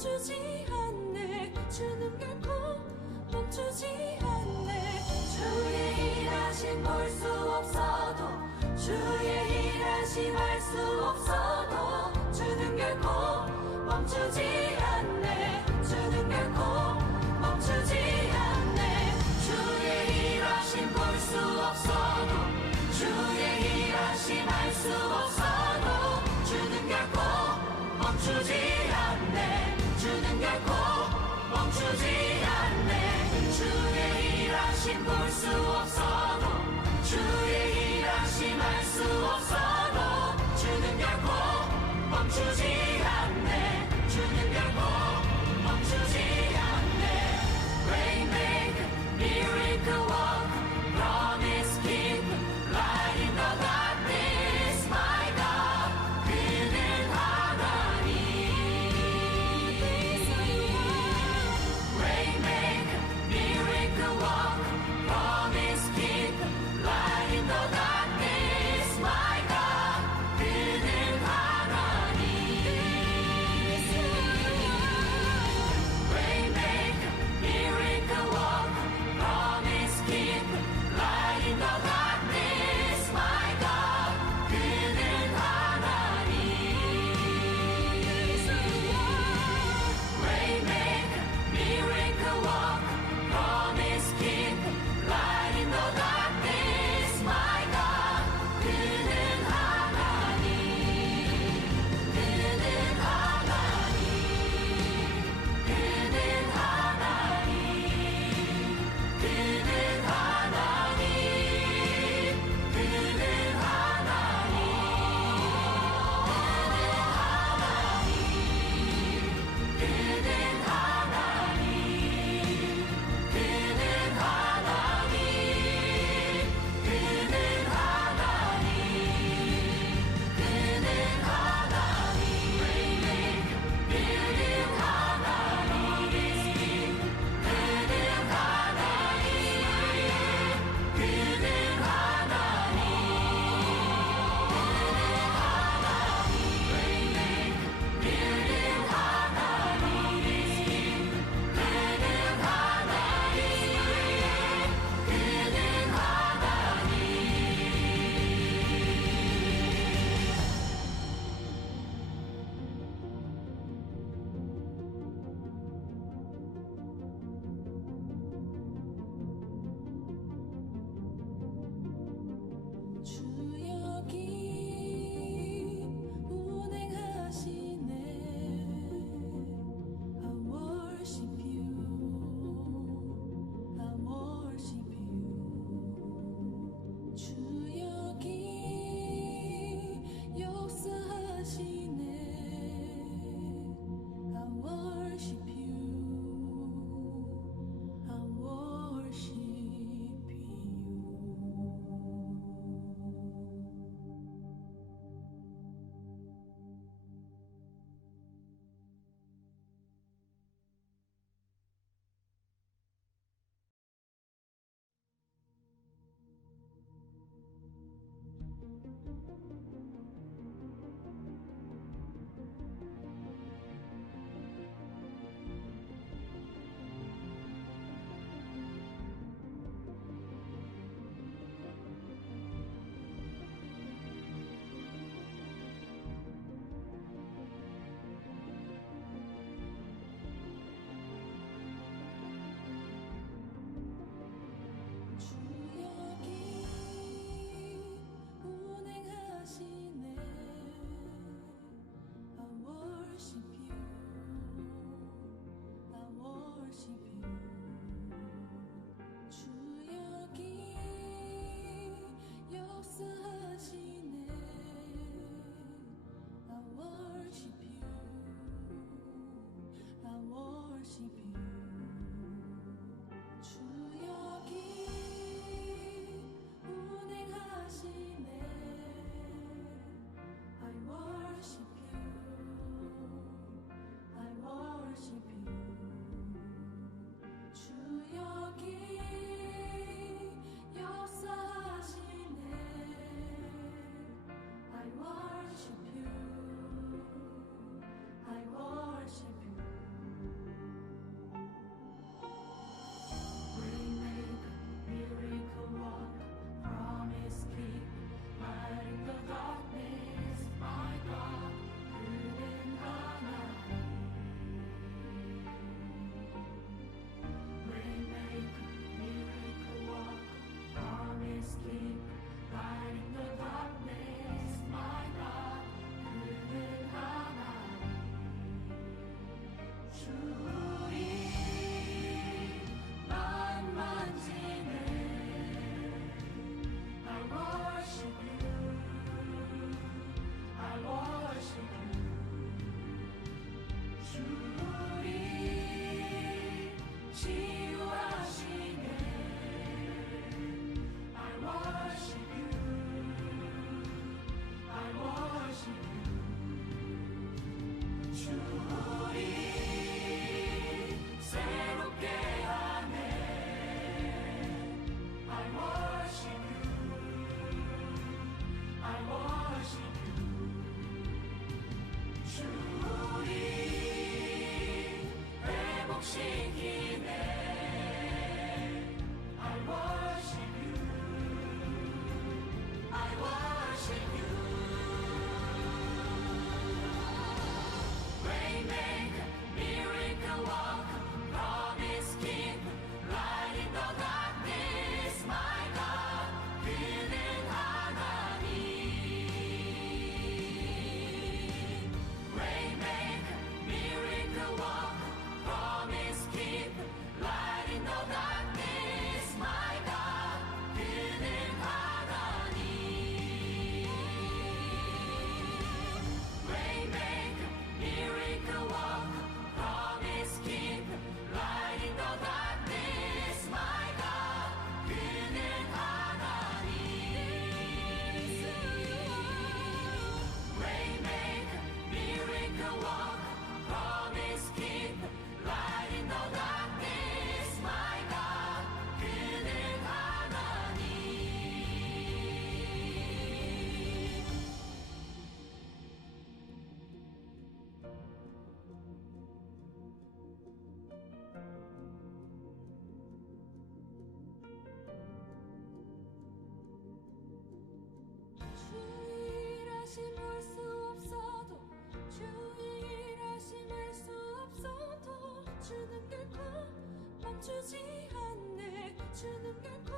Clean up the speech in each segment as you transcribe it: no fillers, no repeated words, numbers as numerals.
멈추지 않네. 주는 결코 멈추지 않네. 주의 일하심 볼 수 없어도, 주의 일하심 알 수 없어도 주는 결코 멈추지 않네. 주는 결코 멈추지 않네. 주의 일하심 볼 수 없어도, 주의 일하심 알 수 없어도 주는 결코 멈추지 않네. 주는 결코 멈추지 않네. 주의 일하심 볼 수 없어도, 주의 일하심 알 수 없어도 주는 결코 멈추지 않네. 주는 결코 멈추지 않네 주는 결코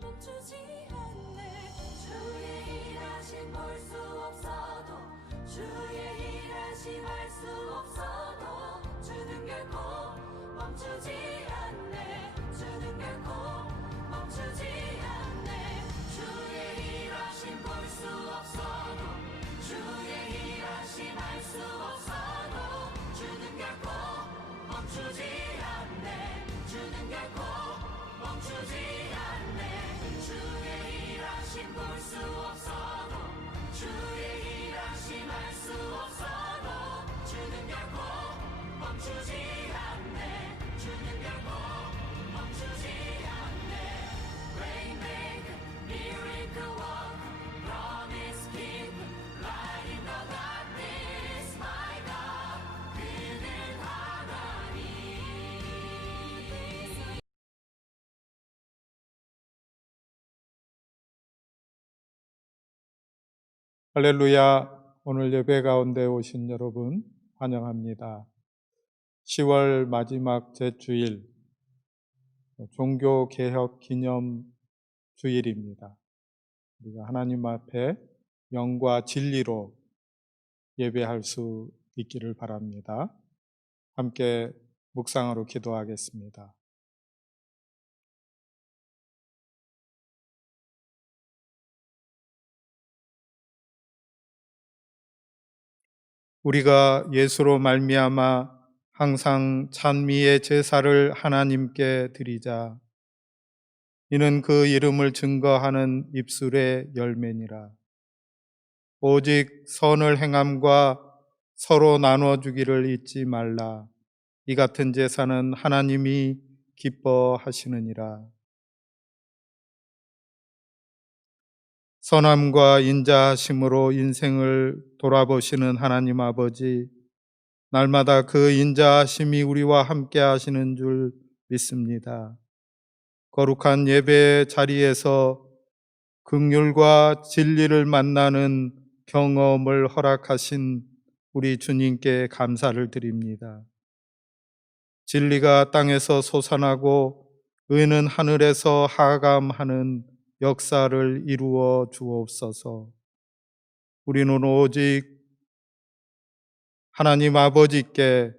멈추지 않네 주의 일하심 볼 수 없어도 주의 일하심 알 수 없어도 주는 결코 멈추지 않네 주는 결코 멈추지 않네 주의 일하심 볼 수 없어도 주의 일하심 알 수 없어도 주는 결코 멈추지 않네 주는 결코 멈추지 않네 주의 일하심 볼 수 없어도 주의 일하심 알 수 없어도 주는 결코 멈추지 않네 주는 결코 멈추지 않네 Waymaker, miracle worker, promise keeper, light in the darkness, my God, 그는 하나님. 할렐루야. 오늘 예배 가운데 오신 여러분 환영합니다. 10월 마지막 제주일 종교개혁 기념 주일입니다. 우리가 하나님 앞에 영과 진리로 예배할 수 있기를 바랍니다. 함께 묵상으로 기도하겠습니다. 우리가 예수로 말미암아 항상 찬미의 제사를 하나님께 드리자. 이는 그 이름을 증거하는 입술의 열매니라. 오직 선을 행함과 서로 나눠주기를 잊지 말라. 이 같은 제사는 하나님이 기뻐하시느니라. 선함과 인자하심으로 인생을 돌아보시는 하나님 아버지, 날마다 그 인자하심이 우리와 함께 하시는 줄 믿습니다. 거룩한 예배 자리에서 긍휼과 진리를 만나는 경험을 허락하신 우리 주님께 감사를 드립니다. 진리가 땅에서 솟아나고 의는 하늘에서 하감하는 역사를 이루어 주옵소서. 우리는 오직 하나님 아버지께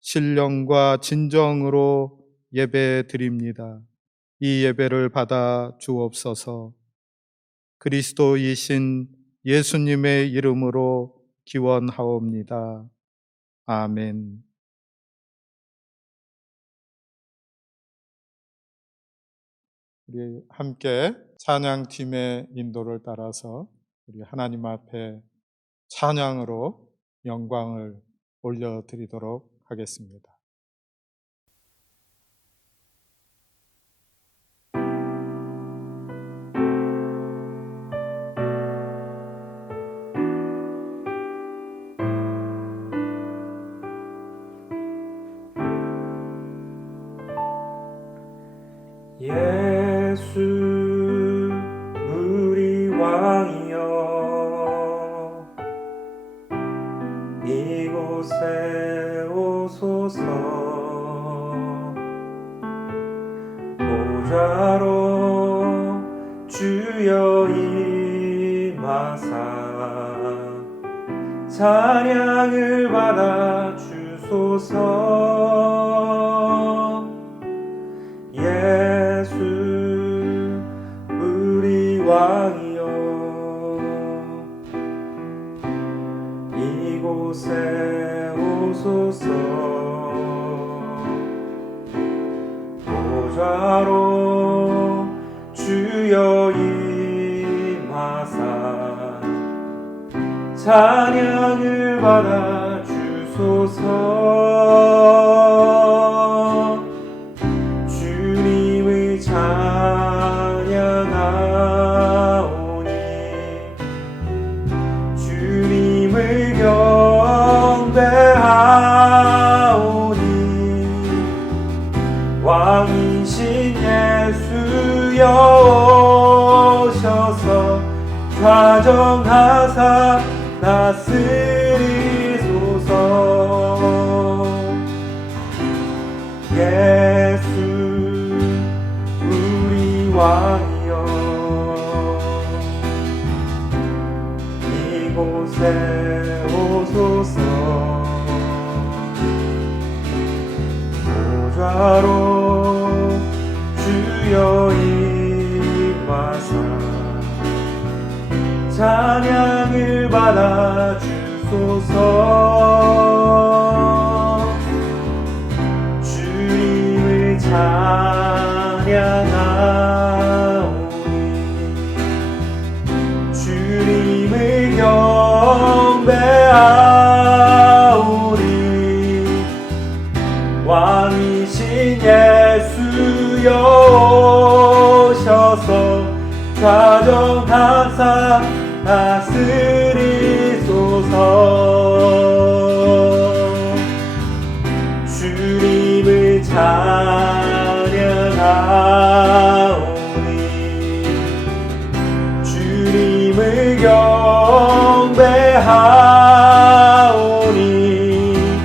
신령과 진정으로 예배 드립니다. 이 예배를 받아 주옵소서. 그리스도이신 예수님의 이름으로 기원하옵니다. 아멘. 우리 함께 찬양팀의 인도를 따라서 우리 하나님 앞에 찬양으로 영광을 올려드리도록 하겠습니다. 예수 우리 왕이여 이곳에 오소서 보좌로 주여 임하사 찬양을 받아 주소서 예수 우리 왕이여 이곳에 오소서 보좌로 주여 임하사 찬양을 받아 주소서 주님의 찬양하오니 주님을 경배하오니 왕이신 예수여 오셔서 좌정하사 다스리소서 예수 왕이여 이곳에 오소서 보좌로 주여 임하사 찬양을 받아 주소서 주님을 찬양하오니 주님을 경배하오니 왕이신 예수여 오셔서 가정하사 다스리소서 주님을 찬양하오니 주님을 경배하오니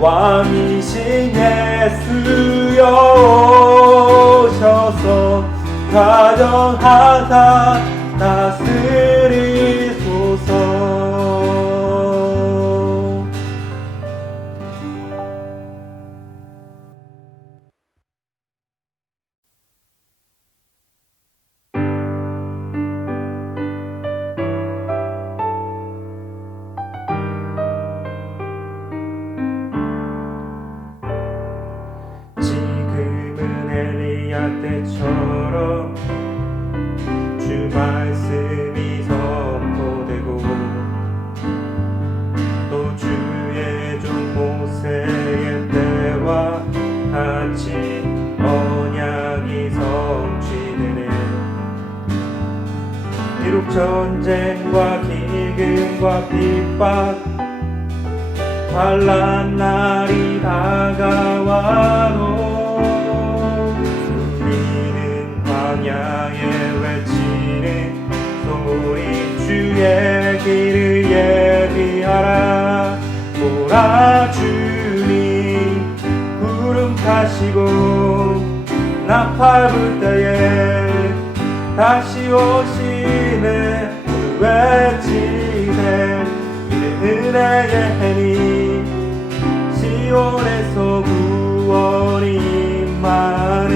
왕이신 예수여 오셔서 가정하사 다스리소서 지금은 엘리야 때처럼 주 말씀이 선포되고 또 주의 종 모세의 때와 같이 언약이 성취되네 비록 전쟁과 기근과 핍박 환난 날이 다가와도 우리는 광야에 외치는 소리 주의 길을 예비하라 보라 주님 구름 타시고 나팔 불 때에 다시 오시네 외치네 이는 은혜의 해니 시온에서 구원이 임하네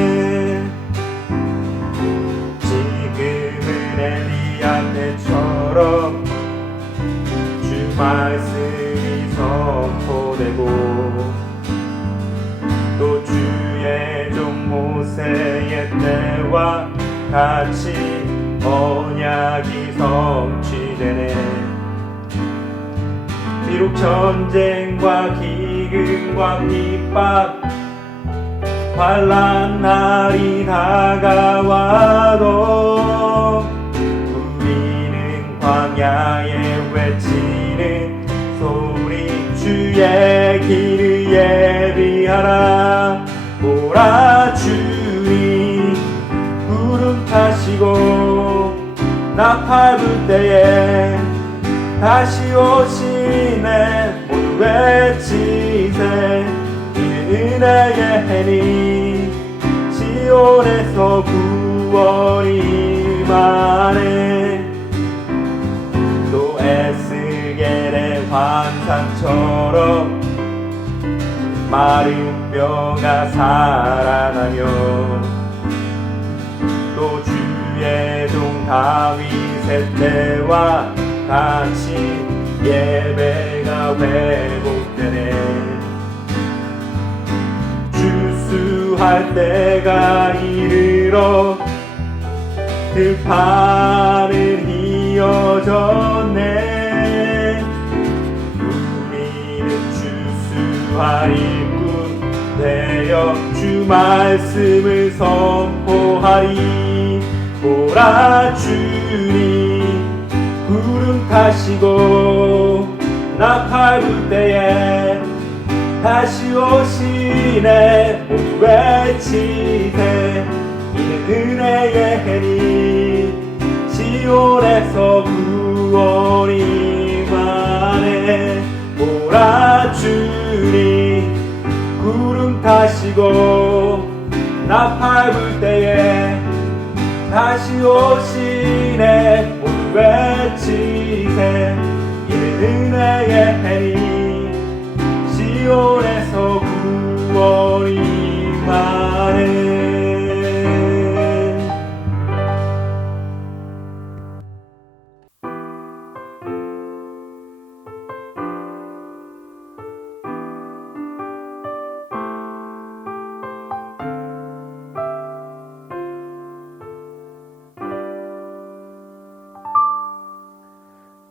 지금은 엘리야 때처럼 주 말씀이 선포되고 또 주의 종 모세의 때와 같이 언약이 성취되네 비록 전쟁과 기근과 핍박 환난 날이 다가와도 우리는 광야에 외치는 소리 주의 길을 예비하라 보라 주님 구름 타시고 나팔 불 때에 다시 오시네 모두 외치세 이는 은혜의 해니 시온에서 구원이 임하네 또 에스겔의 환상처럼 마른 뼈가 살아나며 또 주의 종 다윗의 때와 같이 예배가 회복되네 주수할 때가 이르러 들판은 이어졌네 우리는 주수할 일꾼 되어 주 말씀을 선포하리 보라 주님 구름 타시고 나팔 불 때에 다시 오시네 모두 외치세 이는 은혜의 해니 시온에서 구원이 임하네 보라 주님 구름 타시고 나팔 불 때에 다시 오시네 모두 외치세 이는 은혜의 해니 시온에서 구원이 임하네.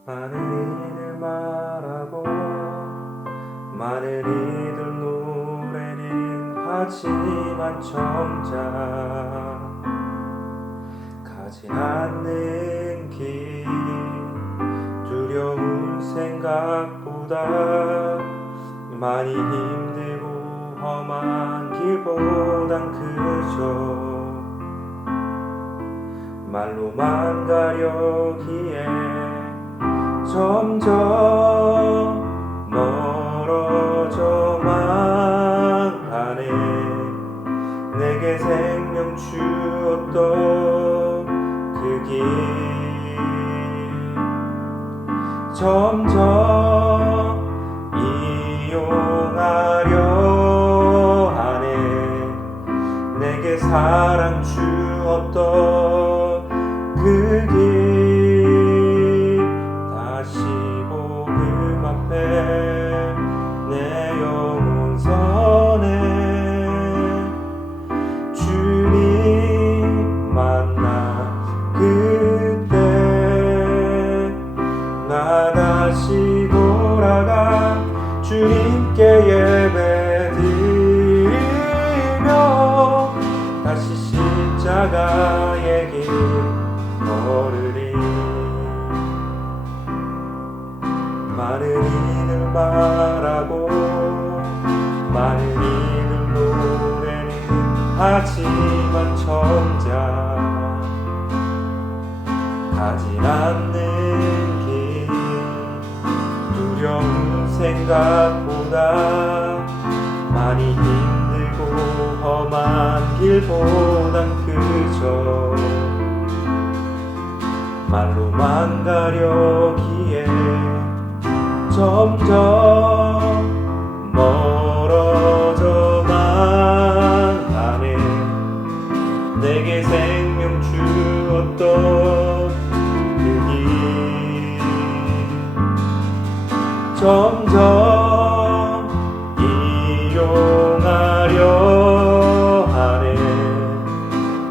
많은 이들 말하고 많은 이들 노래는 하지만 정작 가진 않는 길 두려운 생각보다 많이 힘들고 험한 길보단 그저 말로만 가려기에 점점 멀어져만 가네. 내게 생명 주었던 그 길 점점 이용하려 하네. 내게 사랑 주었던 그 길 내 영혼 선에 주님 만나 그때 나 다시 돌아가 주님께 예배 드리며 다시 십자가의 길 걸으리. 많은 이들 말하고 많은 이들 노래는 하지만 정작 가진 않는 길 두려운 생각보다 많이 힘들고 험한 길보단 그저 말로만 가려기에 점점 멀어져만 가네. 내게 생명 주었던 그 길 점점 이용하려 하네.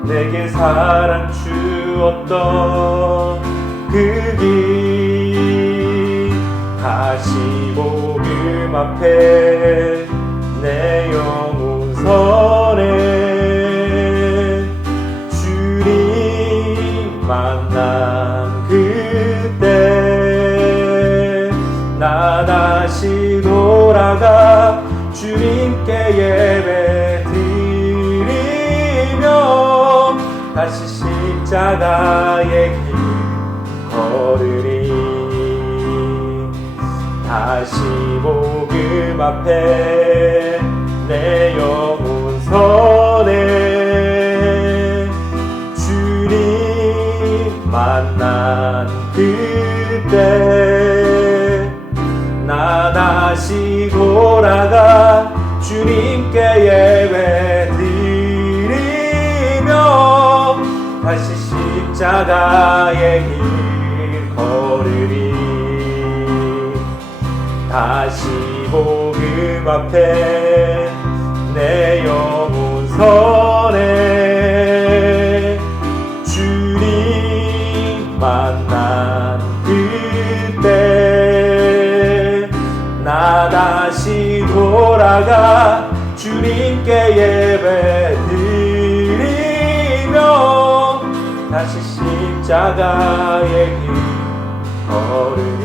내게 사랑 주었던 그 길 다시 복음 앞에 내 영혼 선에 주님 만난 그때 나 다시 돌아가 주님께 예배 드리며 다시 십자가의 길 걸으리. 다시 복음 앞에 내 영혼 선에 주님 만난 그때 나 다시 돌아가 주님께 예배 드리며 다시 십자가의 길 걸으리. 다시 복음 앞에 내 영혼 선에 주님 만난 그때 나 다시 돌아가 주님께 예배 드리며 다시 십자가의 길 걸으리.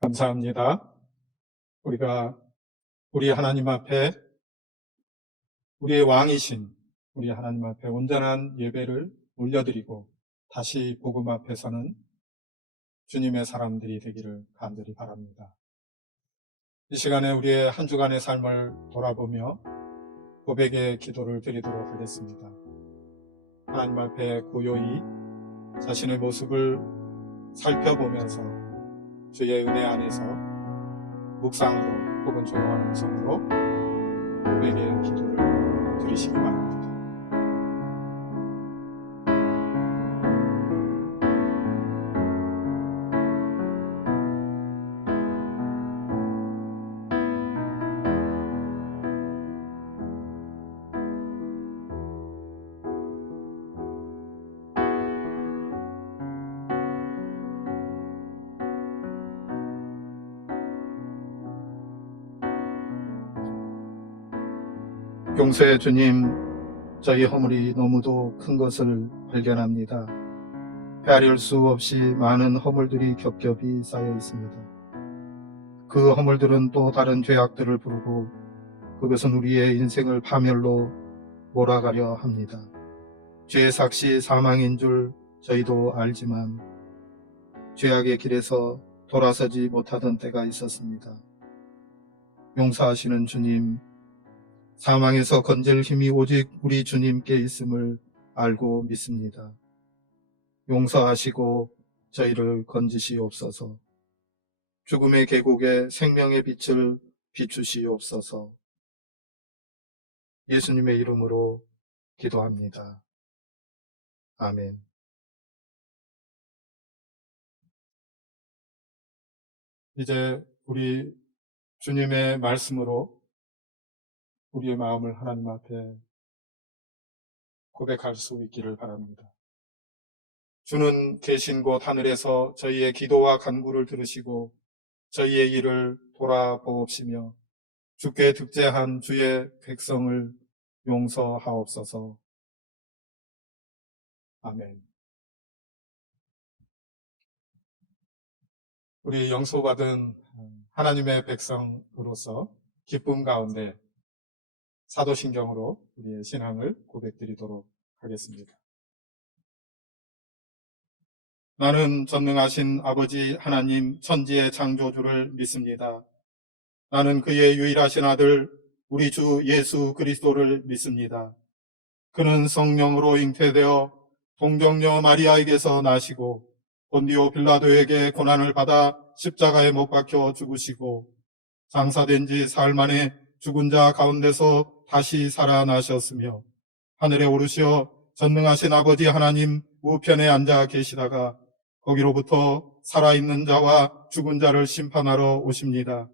감사합니다. 우리가 우리 하나님 앞에 우리의 왕이신 우리 하나님 앞에 온전한 예배를 올려드리고 다시 복음 앞에서는 주님의 사람들이 되기를 간절히 바랍니다. 이 시간에 우리의 한 주간의 삶을 돌아보며 고백의 기도를 드리도록 하겠습니다. 하나님 앞에 고요히 자신의 모습을 살펴보면서 주의 은혜 안에서 묵상으로 혹은 조용한 음성으로 고백의 기도를 드리시기 바랍니다. 용서해 주님, 저희 허물이 너무도 큰 것을 발견합니다. 헤아릴 수 없이 많은 허물들이 겹겹이 쌓여 있습니다. 그 허물들은 또 다른 죄악들을 부르고 그것은 우리의 인생을 파멸로 몰아가려 합니다. 죄의 삭시 사망인 줄 저희도 알지만 죄악의 길에서 돌아서지 못하던 때가 있었습니다. 용서하시는 주님, 사망에서 건질 힘이 오직 우리 주님께 있음을 알고 믿습니다. 용서하시고 저희를 건지시옵소서. 죽음의 계곡에 생명의 빛을 비추시옵소서. 예수님의 이름으로 기도합니다. 아멘. 이제 우리 주님의 말씀으로 우리의 마음을 하나님 앞에 고백할 수 있기를 바랍니다. 주는 계신 곳 하늘에서 저희의 기도와 간구를 들으시고 저희의 일을 돌아보옵시며 주께 득제한 주의 백성을 용서하옵소서. 아멘. 우리 영소받은 하나님의 백성으로서 기쁨 가운데 사도신경으로 우리의 신앙을 고백드리도록 하겠습니다. 나는 전능하신 아버지 하나님 천지의 창조주를 믿습니다. 나는 그의 유일하신 아들 우리 주 예수 그리스도를 믿습니다. 그는 성령으로 잉태되어 동정녀 마리아에게서 나시고 본디오 빌라도에게 고난을 받아 십자가에 못 박혀 죽으시고 장사된 지 사흘 만에 죽은 자 가운데서 다시 살아나셨으며 하늘에 오르시어 전능하신 아버지 하나님 우편에 앉아 계시다가 거기로부터 살아있는 자와 죽은 자를 심판하러 오십니다.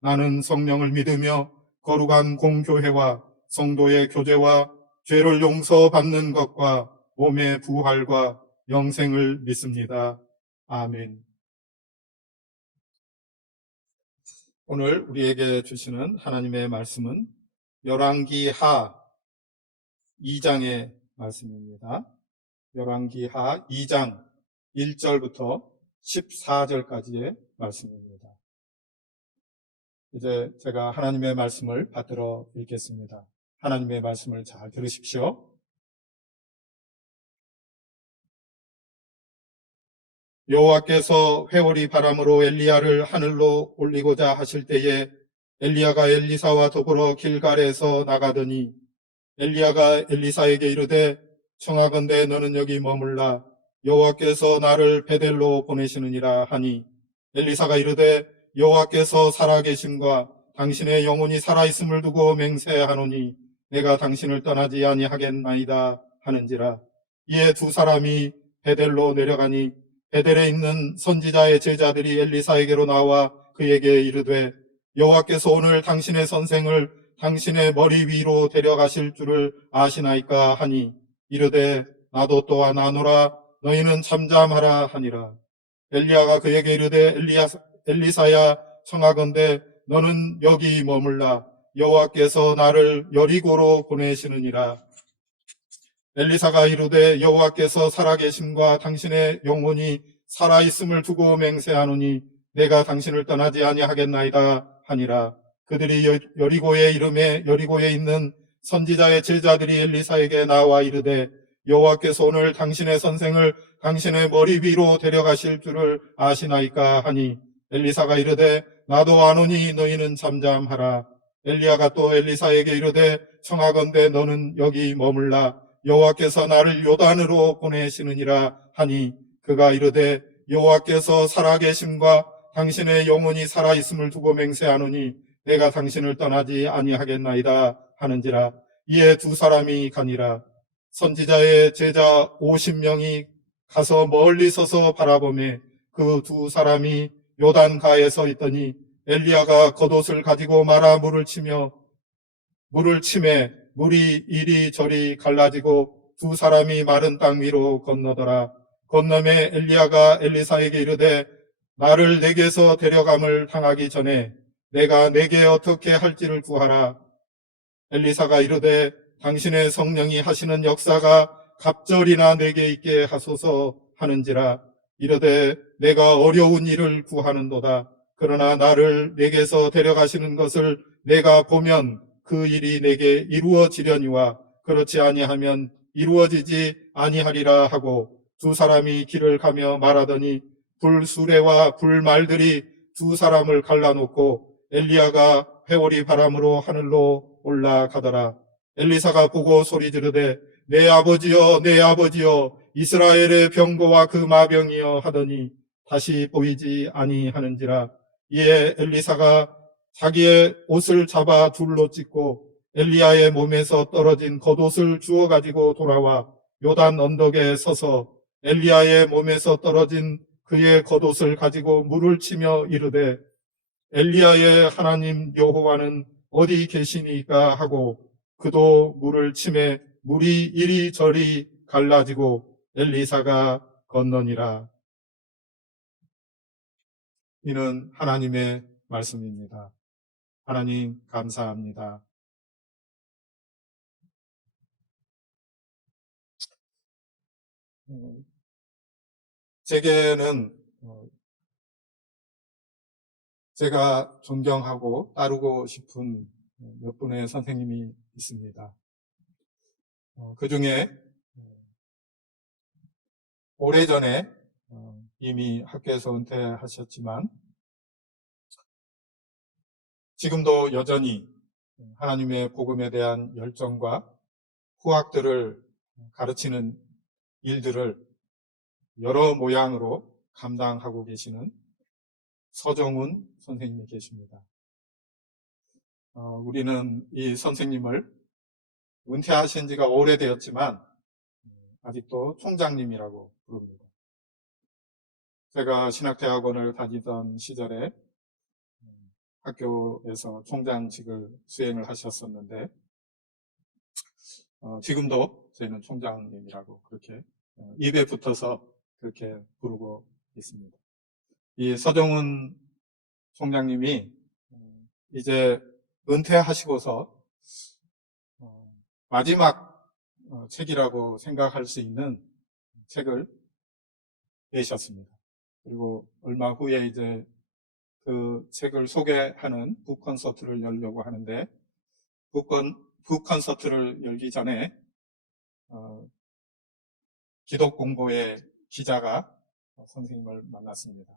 나는 성령을 믿으며 거룩한 공교회와 성도의 교제와 죄를 용서받는 것과 몸의 부활과 영생을 믿습니다. 아멘. 오늘 우리에게 주시는 하나님의 말씀은 열왕기하 2장의 말씀입니다. 열왕기하 2장 1절부터 14절까지의 말씀입니다. 이제 제가 하나님의 말씀을 받들어 읽겠습니다. 하나님의 말씀을 잘 들으십시오. 여호와께서 회오리 바람으로 엘리야를 하늘로 올리고자 하실 때에 엘리야가 엘리사와 더불어 길갈에서 나가더니 엘리야가 엘리사에게 이르되 청하건대 너는 여기 머물라 여호와께서 나를 베델로 보내시느니라 하니 엘리사가 이르되 여호와께서 살아계심과 당신의 영혼이 살아있음을 두고 맹세하노니 내가 당신을 떠나지 아니하겠나이다 하는지라. 이에 두 사람이 베델로 내려가니 베델에 있는 선지자의 제자들이 엘리사에게로 나와 그에게 이르되 여호와께서 오늘 당신의 선생을 당신의 머리 위로 데려가실 줄을 아시나이까 하니 이르되 나도 또한 아노라 너희는 잠잠하라 하니라. 엘리야가 그에게 이르되 엘리사야 청하건대 너는 여기 머물라 여호와께서 나를 여리고로 보내시느니라. 엘리사가 이르되 여호와께서 살아계심과 당신의 영혼이 살아있음을 두고 맹세하노니 내가 당신을 떠나지 아니하겠나이다 하니라. 그들이 여리고에 이름에 여리고에 있는 선지자의 제자들이 엘리사에게 나와 이르되 여호와께서 오늘 당신의 선생을 당신의 머리 위로 데려가실 줄을 아시나이까 하니 엘리사가 이르되 나도 아노니 너희는 잠잠하라. 엘리야가 또 엘리사에게 이르되 청하건대 너는 여기 머물라. 여호와께서 나를 요단으로 보내시느니라 하니 그가 이르되 여호와께서 살아계심과 당신의 영혼이 살아있음을 두고 맹세하노니 내가 당신을 떠나지 아니하겠나이다 하는지라. 이에 두 사람이 가니라. 선지자의 제자 50명이 가서 멀리 서서 바라보매 그 두 사람이 요단가에 서 있더니 엘리야가 겉옷을 가지고 마라 물을 치매 물이 이리저리 갈라지고 두 사람이 마른 땅 위로 건너더라. 건너매 엘리야가 엘리사에게 이르되 나를 내게서 데려감을 당하기 전에 내가 내게 어떻게 할지를 구하라. 엘리사가 이르되 당신의 성령이 하시는 역사가 갑절이나 내게 있게 하소서 하는지라. 이르되 내가 어려운 일을 구하는도다. 그러나 나를 내게서 데려가시는 것을 내가 보면 그 일이 내게 이루어지려니와 그렇지 아니하면 이루어지지 아니하리라 하고 두 사람이 길을 가며 말하더니 불수레와 불말들이 두 사람을 갈라놓고 엘리야가 회오리 바람으로 하늘로 올라가더라. 엘리사가 보고 소리 지르되 내 아버지여 내 아버지여 이스라엘의 병거와 그 마병이여 하더니 다시 보이지 아니하는지라. 이에 엘리사가 자기의 옷을 잡아 둘로 찢고 엘리야의 몸에서 떨어진 겉옷을 주워 가지고 돌아와 요단 언덕에 서서 엘리야의 몸에서 떨어진 그의 겉옷을 가지고 물을 치며 이르되 엘리야의 하나님 여호와는 어디 계시니까 하고 그도 물을 치매 물이 이리저리 갈라지고 엘리사가 건너니라. 이는 하나님의 말씀입니다. 하나님 감사합니다. 제게는 제가 존경하고 따르고 싶은 몇 분의 선생님이 있습니다. 그 중에 오래전에 이미 학교에서 은퇴하셨지만 지금도 여전히 하나님의 복음에 대한 열정과 후학들을 가르치는 일들을 여러 모양으로 감당하고 계시는 서정훈 선생님이 계십니다. 우리는 이 선생님을 은퇴하신 지가 오래되었지만 아직도 총장님이라고 부릅니다. 제가 신학대학원을 다니던 시절에 학교에서 총장직을 수행을 하셨었는데 지금도 저희는 총장님이라고 그렇게 입에 붙어서 그렇게 부르고 있습니다. 이 서정훈 총장님이 이제 은퇴하시고서 마지막 책이라고 생각할 수 있는 책을 내셨습니다. 그리고 얼마 후에 이제 그 책을 소개하는 북콘서트를 열려고 하는데 북콘서트를 열기 전에 기독공고의 기자가 선생님을 만났습니다.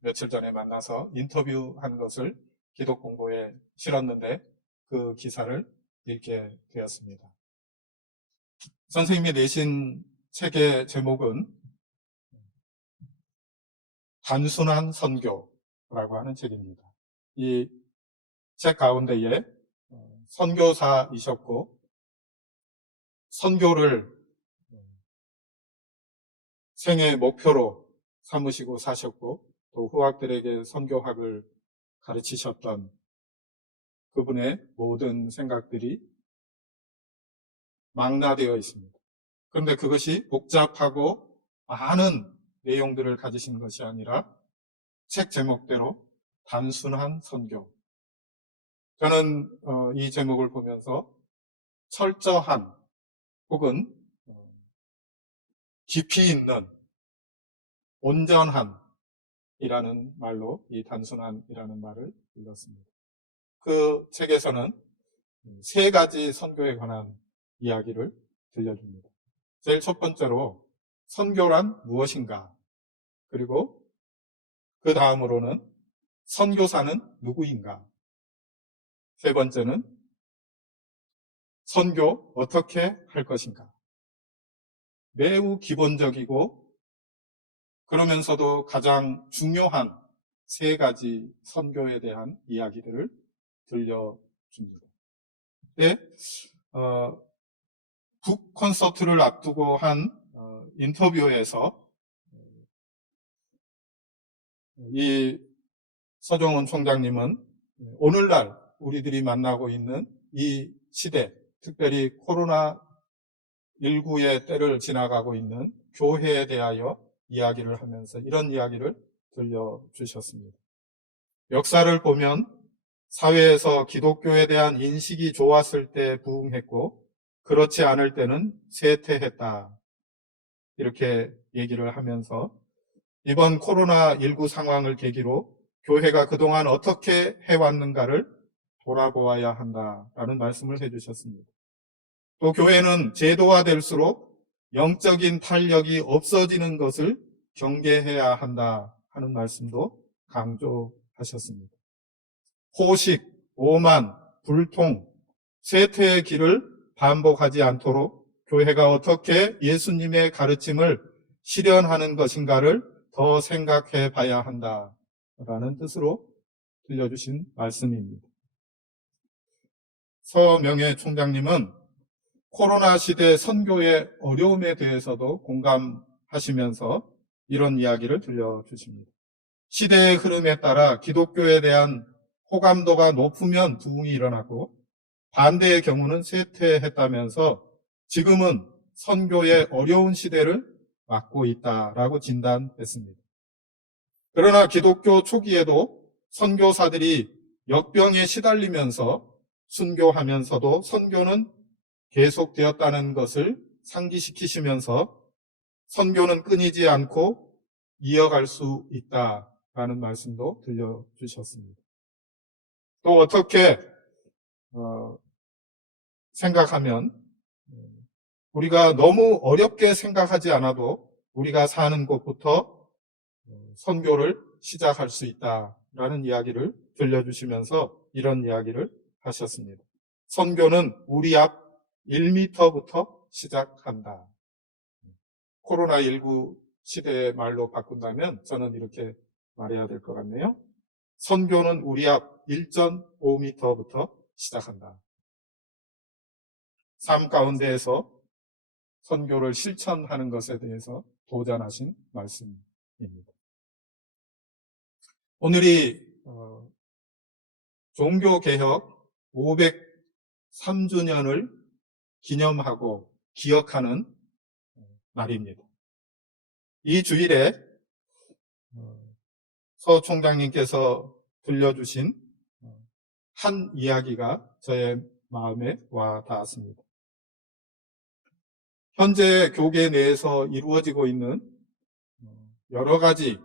며칠 전에 만나서 인터뷰한 것을 기독공고에 실었는데 그 기사를 읽게 되었습니다. 선생님이 내신 책의 제목은 단순한 선교라고 하는 책입니다. 이 책 가운데에 선교사이셨고 선교를 생애 목표로 삼으시고 사셨고 또 후학들에게 선교학을 가르치셨던 그분의 모든 생각들이 망라되어 있습니다. 그런데 그것이 복잡하고 많은 내용들을 가지신 것이 아니라 책 제목대로 단순한 선교. 저는 이 제목을 보면서 철저한 혹은 깊이 있는 온전한이라는 말로 이 단순한이라는 말을 읽었습니다. 그 책에서는 세 가지 선교에 관한 이야기를 들려줍니다. 제일 첫 번째로 선교란 무엇인가, 그리고 그 다음으로는 선교사는 누구인가? 세 번째는 선교 어떻게 할 것인가? 매우 기본적이고 그러면서도 가장 중요한 세 가지 선교에 대한 이야기들을 들려줍니다. 네, 북 콘서트를 앞두고 한 인터뷰에서 이 서정훈 총장님은 오늘날 우리들이 만나고 있는 이 시대, 특별히 코로나19의 때를 지나가고 있는 교회에 대하여 이야기를 하면서 이런 이야기를 들려주셨습니다. 역사를 보면 사회에서 기독교에 대한 인식이 좋았을 때 부흥했고 그렇지 않을 때는 쇠퇴했다. 이렇게 얘기를 하면서 이번 코로나19 상황을 계기로 교회가 그동안 어떻게 해왔는가를 돌아보아야 한다라는 말씀을 해주셨습니다. 또 교회는 제도화될수록 영적인 탄력이 없어지는 것을 경계해야 한다 하는 말씀도 강조하셨습니다. 호식, 오만, 불통, 쇠퇴의 길을 반복하지 않도록 교회가 어떻게 예수님의 가르침을 실현하는 것인가를 더 생각해 봐야 한다라는 뜻으로 들려주신 말씀입니다. 서명애 총장님은 코로나 시대 선교의 어려움에 대해서도 공감하시면서 이런 이야기를 들려주십니다. 시대의 흐름에 따라 기독교에 대한 호감도가 높으면 부흥이 일어나고 반대의 경우는 쇠퇴했다면서 지금은 선교의 어려운 시대를 맞고 있다라고 진단했습니다. 그러나 기독교 초기에도 선교사들이 역병에 시달리면서 순교하면서도 선교는 계속되었다는 것을 상기시키시면서 선교는 끊이지 않고 이어갈 수 있다라는 말씀도 들려주셨습니다. 또 어떻게 생각하면 우리가 너무 어렵게 생각하지 않아도 우리가 사는 곳부터 선교를 시작할 수 있다라는 이야기를 들려주시면서 이런 이야기를 하셨습니다. 선교는 우리 앞 1m부터 시작한다. 코로나19 시대의 말로 바꾼다면 저는 이렇게 말해야 될 것 같네요. 선교는 우리 앞 1.5m부터 시작한다. 삶 가운데에서 선교를 실천하는 것에 대해서 도전하신 말씀입니다. 오늘이 종교개혁 503주년을 기념하고 기억하는 날입니다. 이 주일에 서 총장님께서 들려주신 한 이야기가 저의 마음에 와 닿았습니다. 현재 교계 내에서 이루어지고 있는 여러 가지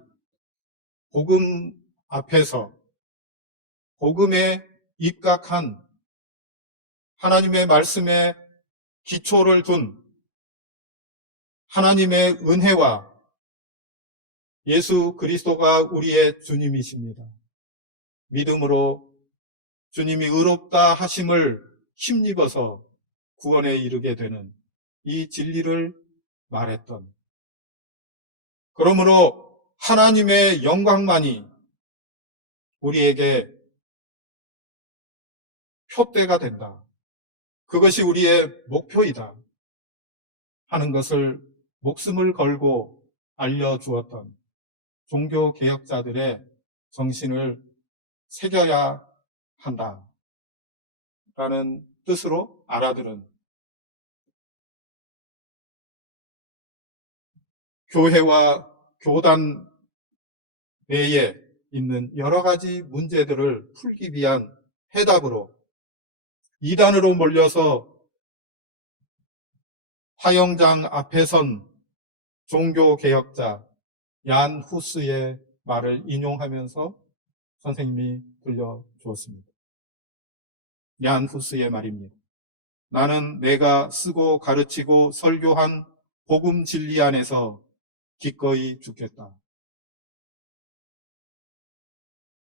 복음 앞에서 복음에 입각한 하나님의 말씀에 기초를 둔 하나님의 은혜와 예수 그리스도가 우리의 주님이십니다. 믿음으로 주님이 의롭다 하심을 힘입어서 구원에 이르게 되는 이 진리를 말했던, 그러므로 하나님의 영광만이 우리에게 표대가 된다. 그것이 우리의 목표이다 하는 것을 목숨을 걸고 알려주었던 종교개혁자들의 정신을 새겨야 한다라는 뜻으로 알아들은 교회와 교단 내에 있는 여러 가지 문제들을 풀기 위한 해답으로 이단으로 몰려서 화영장 앞에 선 종교개혁자 얀 후스의 말을 인용하면서 선생님이 들려주었습니다. 얀 후스의 말입니다. 나는 내가 쓰고 가르치고 설교한 복음 진리 안에서 기꺼이 죽겠다.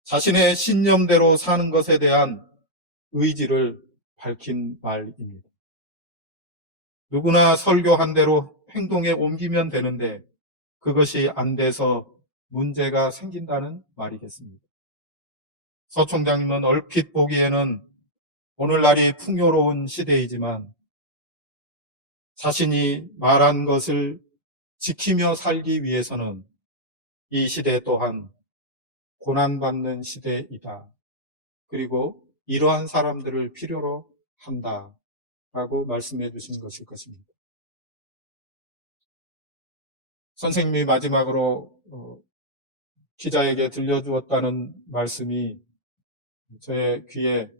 자신의 신념대로 사는 것에 대한 의지를 밝힌 말입니다. 누구나 설교한 대로 행동에 옮기면 되는데 그것이 안 돼서 문제가 생긴다는 말이겠습니다. 서 총장님은 얼핏 보기에는 오늘날이 풍요로운 시대이지만 자신이 말한 것을 지키며 살기 위해서는 이 시대 또한 고난받는 시대이다. 그리고 이러한 사람들을 필요로 한다라고 말씀해 주신 것일 것입니다. 선생님이 마지막으로 기자에게 들려주었다는 말씀이 저의 귀에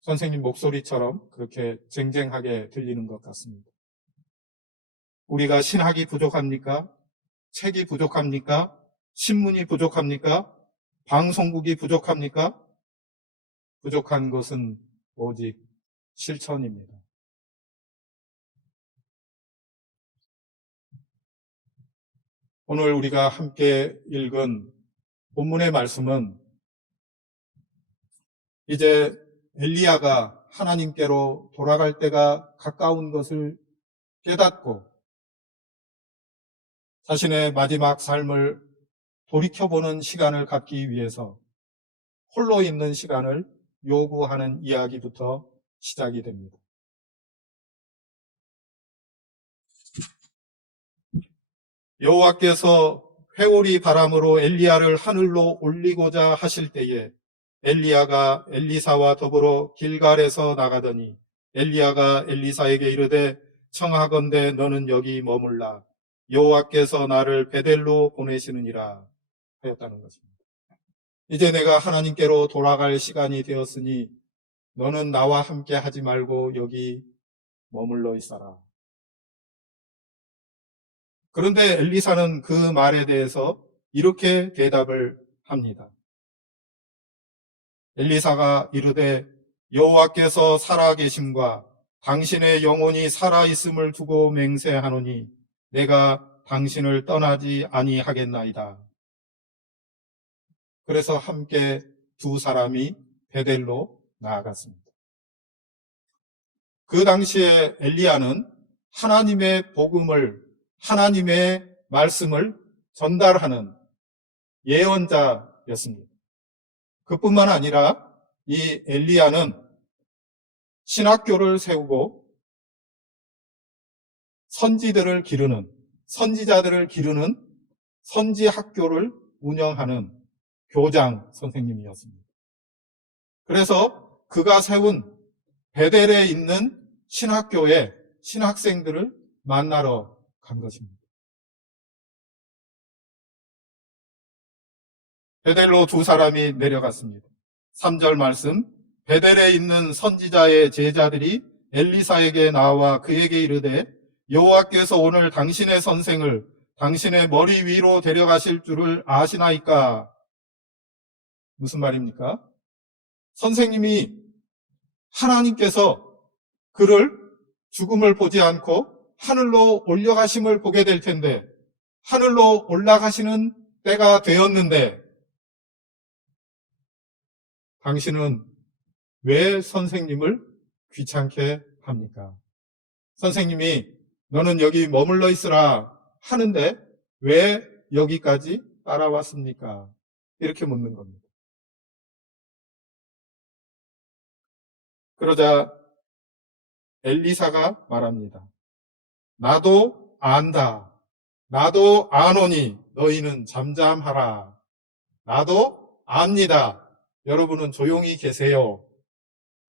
선생님 목소리처럼 그렇게 쟁쟁하게 들리는 것 같습니다. 우리가 신학이 부족합니까? 책이 부족합니까? 신문이 부족합니까? 방송국이 부족합니까? 부족한 것은 오직 실천입니다. 오늘 우리가 함께 읽은 본문의 말씀은 이제 엘리야가 하나님께로 돌아갈 때가 가까운 것을 깨닫고 자신의 마지막 삶을 돌이켜보는 시간을 갖기 위해서 홀로 있는 시간을 요구하는 이야기부터 시작이 됩니다. 여호와께서 회오리 바람으로 엘리야를 하늘로 올리고자 하실 때에 엘리야가 엘리사와 더불어 길갈에서 나가더니 엘리야가 엘리사에게 이르되 청하건대 너는 여기 머물라 여호와께서 나를 베델로 보내시느니라 하였다는 것입니다. 이제 내가 하나님께로 돌아갈 시간이 되었으니 너는 나와 함께 하지 말고 여기 머물러 있어라. 그런데 엘리사는 그 말에 대해서 이렇게 대답을 합니다. 엘리사가 이르되 여호와께서 살아계심과 당신의 영혼이 살아있음을 두고 맹세하노니 내가 당신을 떠나지 아니하겠나이다. 그래서 함께 두 사람이 베델로 나아갔습니다. 그 당시에 엘리야는 하나님의 복음을, 하나님의 말씀을 전달하는 예언자였습니다. 그뿐만 아니라 이 엘리야는 신학교를 세우고 선지들을 기르는, 선지자들을 기르는 선지학교를 운영하는 교장 선생님이었습니다. 그래서 그가 세운 베델에 있는 신학교에 신학생들을 만나러 간 것입니다. 베델로 두 사람이 내려갔습니다. 3절 말씀, 베델에 있는 선지자의 제자들이 엘리사에게 나와 그에게 이르되 여호와께서 오늘 당신의 선생을 당신의 머리 위로 데려가실 줄을 아시나이까? 무슨 말입니까? 선생님이 하나님께서 그를 죽음을 보지 않고 하늘로 올려가심을 보게 될 텐데 하늘로 올라가시는 때가 되었는데 당신은 왜 선생님을 귀찮게 합니까? 선생님이 너는 여기 머물러 있으라 하는데 왜 여기까지 따라왔습니까? 이렇게 묻는 겁니다. 그러자 엘리사가 말합니다. 나도 안다. 나도 아노니 너희는 잠잠하라. 나도 압니다. 여러분은 조용히 계세요.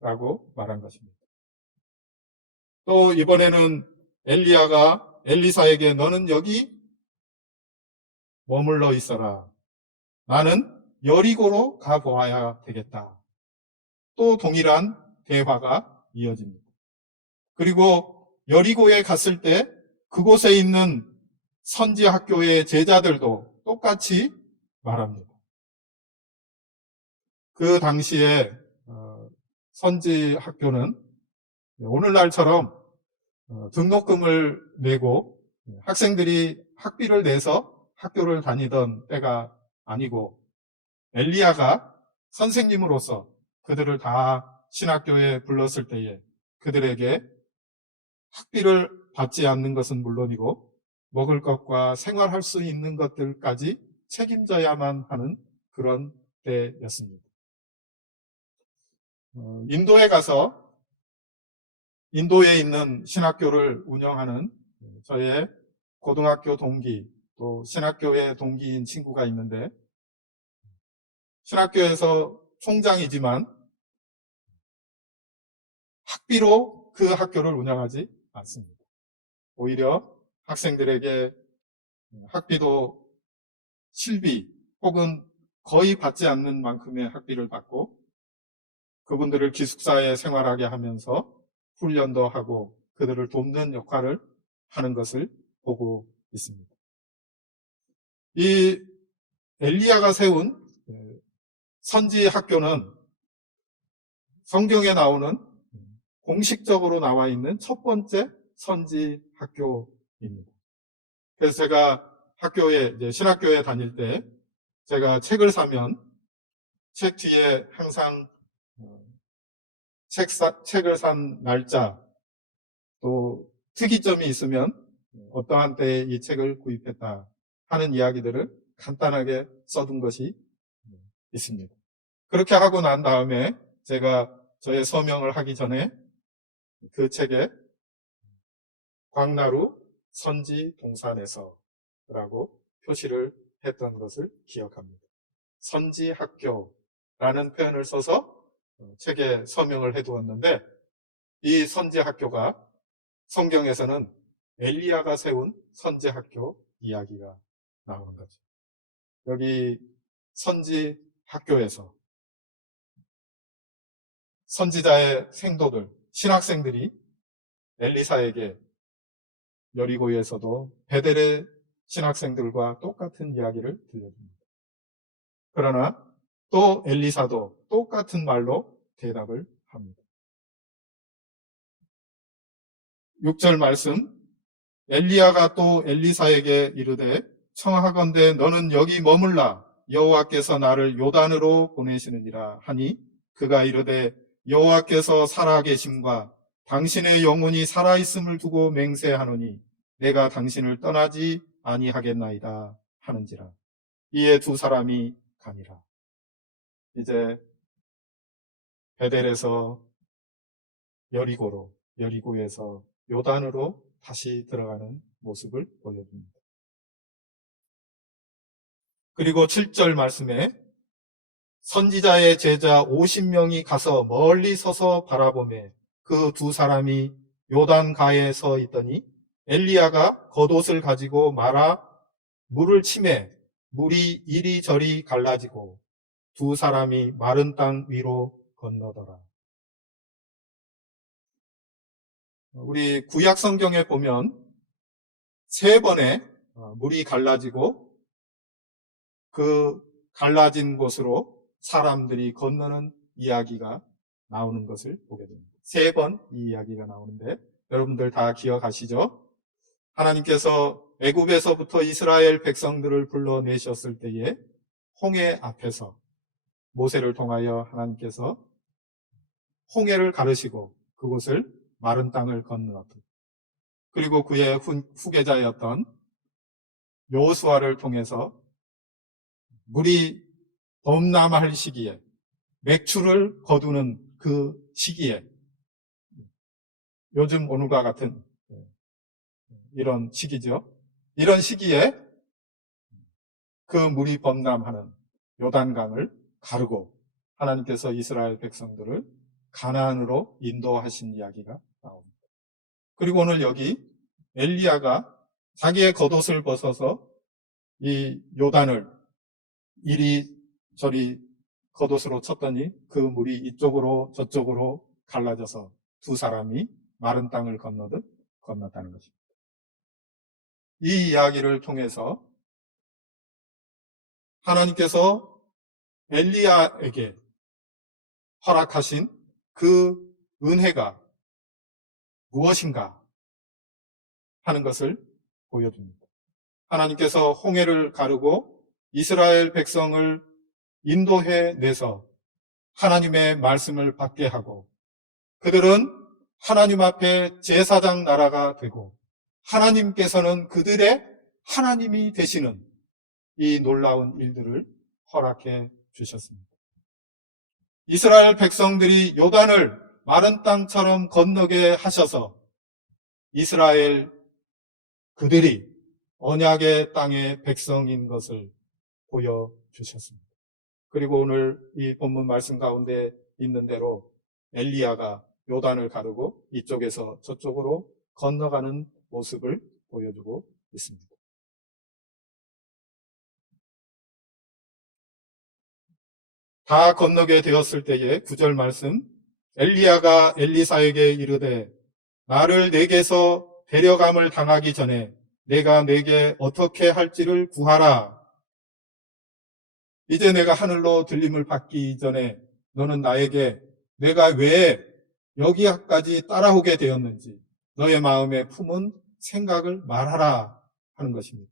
라고 말한 것입니다. 또 이번에는 엘리야가 엘리사에게 너는 여기 머물러 있어라. 나는 여리고로 가보아야 되겠다. 또 동일한 대화가 이어집니다. 그리고 여리고에 갔을 때 그곳에 있는 선지학교의 제자들도 똑같이 말합니다. 그 당시에 선지학교는 오늘날처럼 등록금을 내고 학생들이 학비를 내서 학교를 다니던 때가 아니고 엘리야가 선생님으로서 그들을 다 신학교에 불렀을 때에 그들에게 학비를 받지 않는 것은 물론이고 먹을 것과 생활할 수 있는 것들까지 책임져야만 하는 그런 때였습니다. 인도에 가서 인도에 있는 신학교를 운영하는 저의 고등학교 동기 또 신학교의 동기인 친구가 있는데 신학교에서 총장이지만 학비로 그 학교를 운영하지 않습니다. 오히려 학생들에게 학비도 실비 혹은 거의 받지 않는 만큼의 학비를 받고 그분들을 기숙사에 생활하게 하면서 훈련도 하고 그들을 돕는 역할을 하는 것을 보고 있습니다. 이 엘리야가 세운 선지 학교는 성경에 나오는 공식적으로 나와 있는 첫 번째 선지 학교입니다. 그래서 제가 학교에, 신학교에 다닐 때 제가 책을 사면 책 뒤에 항상 책을 산 날짜 또 특이점이 있으면 어떠한 때에 이 책을 구입했다 하는 이야기들을 간단하게 써둔 것이 있습니다. 그렇게 하고 난 다음에 제가 저의 서명을 하기 전에 그 책에 광나루 선지 동산에서라고 표시를 했던 것을 기억합니다. 선지 학교라는 표현을 써서 책에 서명을 해두었는데 이 선지 학교가 성경에서는 엘리야가 세운 선지 학교 이야기가 나오는 거죠. 여기 선지 학교에서 선지자의 생도들, 신학생들이 엘리사에게 여리고에서도 베델의 신학생들과 똑같은 이야기를 들려줍니다. 그러나 또 엘리사도 똑같은 말로 대답을 합니다. 6절 말씀, 엘리야가 또 엘리사에게 이르되 청하건대 너는 여기 머물라 여호와께서 나를 요단으로 보내시느니라 하니 그가 이르되 여호와께서 살아계심과 당신의 영혼이 살아있음을 두고 맹세하노니 내가 당신을 떠나지 아니하겠나이다 하는지라. 이에 두 사람이 가니라. 이제 베델에서 여리고로, 여리고에서 요단으로 다시 들어가는 모습을 보여줍니다. 그리고 7절 말씀에 선지자의 제자 50명이 가서 멀리 서서 바라보매 그 두 사람이 요단가에 서 있더니 엘리야가 겉옷을 가지고 말아 물을 치매 물이 이리저리 갈라지고 두 사람이 마른 땅 위로 건너더라. 우리 구약 성경에 보면 3번의 물이 갈라지고 그 갈라진 곳으로 사람들이 건너는 이야기가 나오는 것을 보게 됩니다. 3번 이 이야기가 나오는데 여러분들 다 기억하시죠? 하나님께서 애굽에서부터 이스라엘 백성들을 불러내셨을 때에 홍해 앞에서 모세를 통하여 하나님께서 홍해를 가르시고 그곳을 마른 땅을 건너었고 그리고 그의 후계자였던 여호수아를 통해서 물이 범람할 시기에 맥주를 거두는 그 시기에 요즘 오늘과 같은 이런 시기죠. 이런 시기에 그 물이 범람하는 요단강을 가르고 하나님께서 이스라엘 백성들을 가나안으로 인도하신 이야기가 나옵니다. 그리고 오늘 여기 엘리야가 자기의 겉옷을 벗어서 이 요단을 이리저리 겉옷으로 쳤더니 그 물이 이쪽으로 저쪽으로 갈라져서 두 사람이 마른 땅을 건너듯 건넜다는 것입니다. 이 이야기를 통해서 하나님께서 엘리야에게 허락하신 그 은혜가 무엇인가 하는 것을 보여줍니다. 하나님께서 홍해를 가르고 이스라엘 백성을 인도해 내서 하나님의 말씀을 받게 하고 그들은 하나님 앞에 제사장 나라가 되고 하나님께서는 그들의 하나님이 되시는 이 놀라운 일들을 허락해 주셨습니다. 이스라엘 백성들이 요단을 마른 땅처럼 건너게 하셔서 이스라엘 그들이 언약의 땅의 백성인 것을 보여주셨습니다. 그리고 오늘 이 본문 말씀 가운데 있는 대로 엘리야가 요단을 가르고 이쪽에서 저쪽으로 건너가는 모습을 보여주고 있습니다. 다 건너게 되었을 때에 9절 말씀, 엘리야가 엘리사에게 이르되 나를 내게서 데려감을 당하기 전에 내가 내게 어떻게 할지를 구하라. 이제 내가 하늘로 들림을 받기 전에 너는 나에게 내가 왜 여기까지 따라오게 되었는지 너의 마음에 품은 생각을 말하라 하는 것입니다.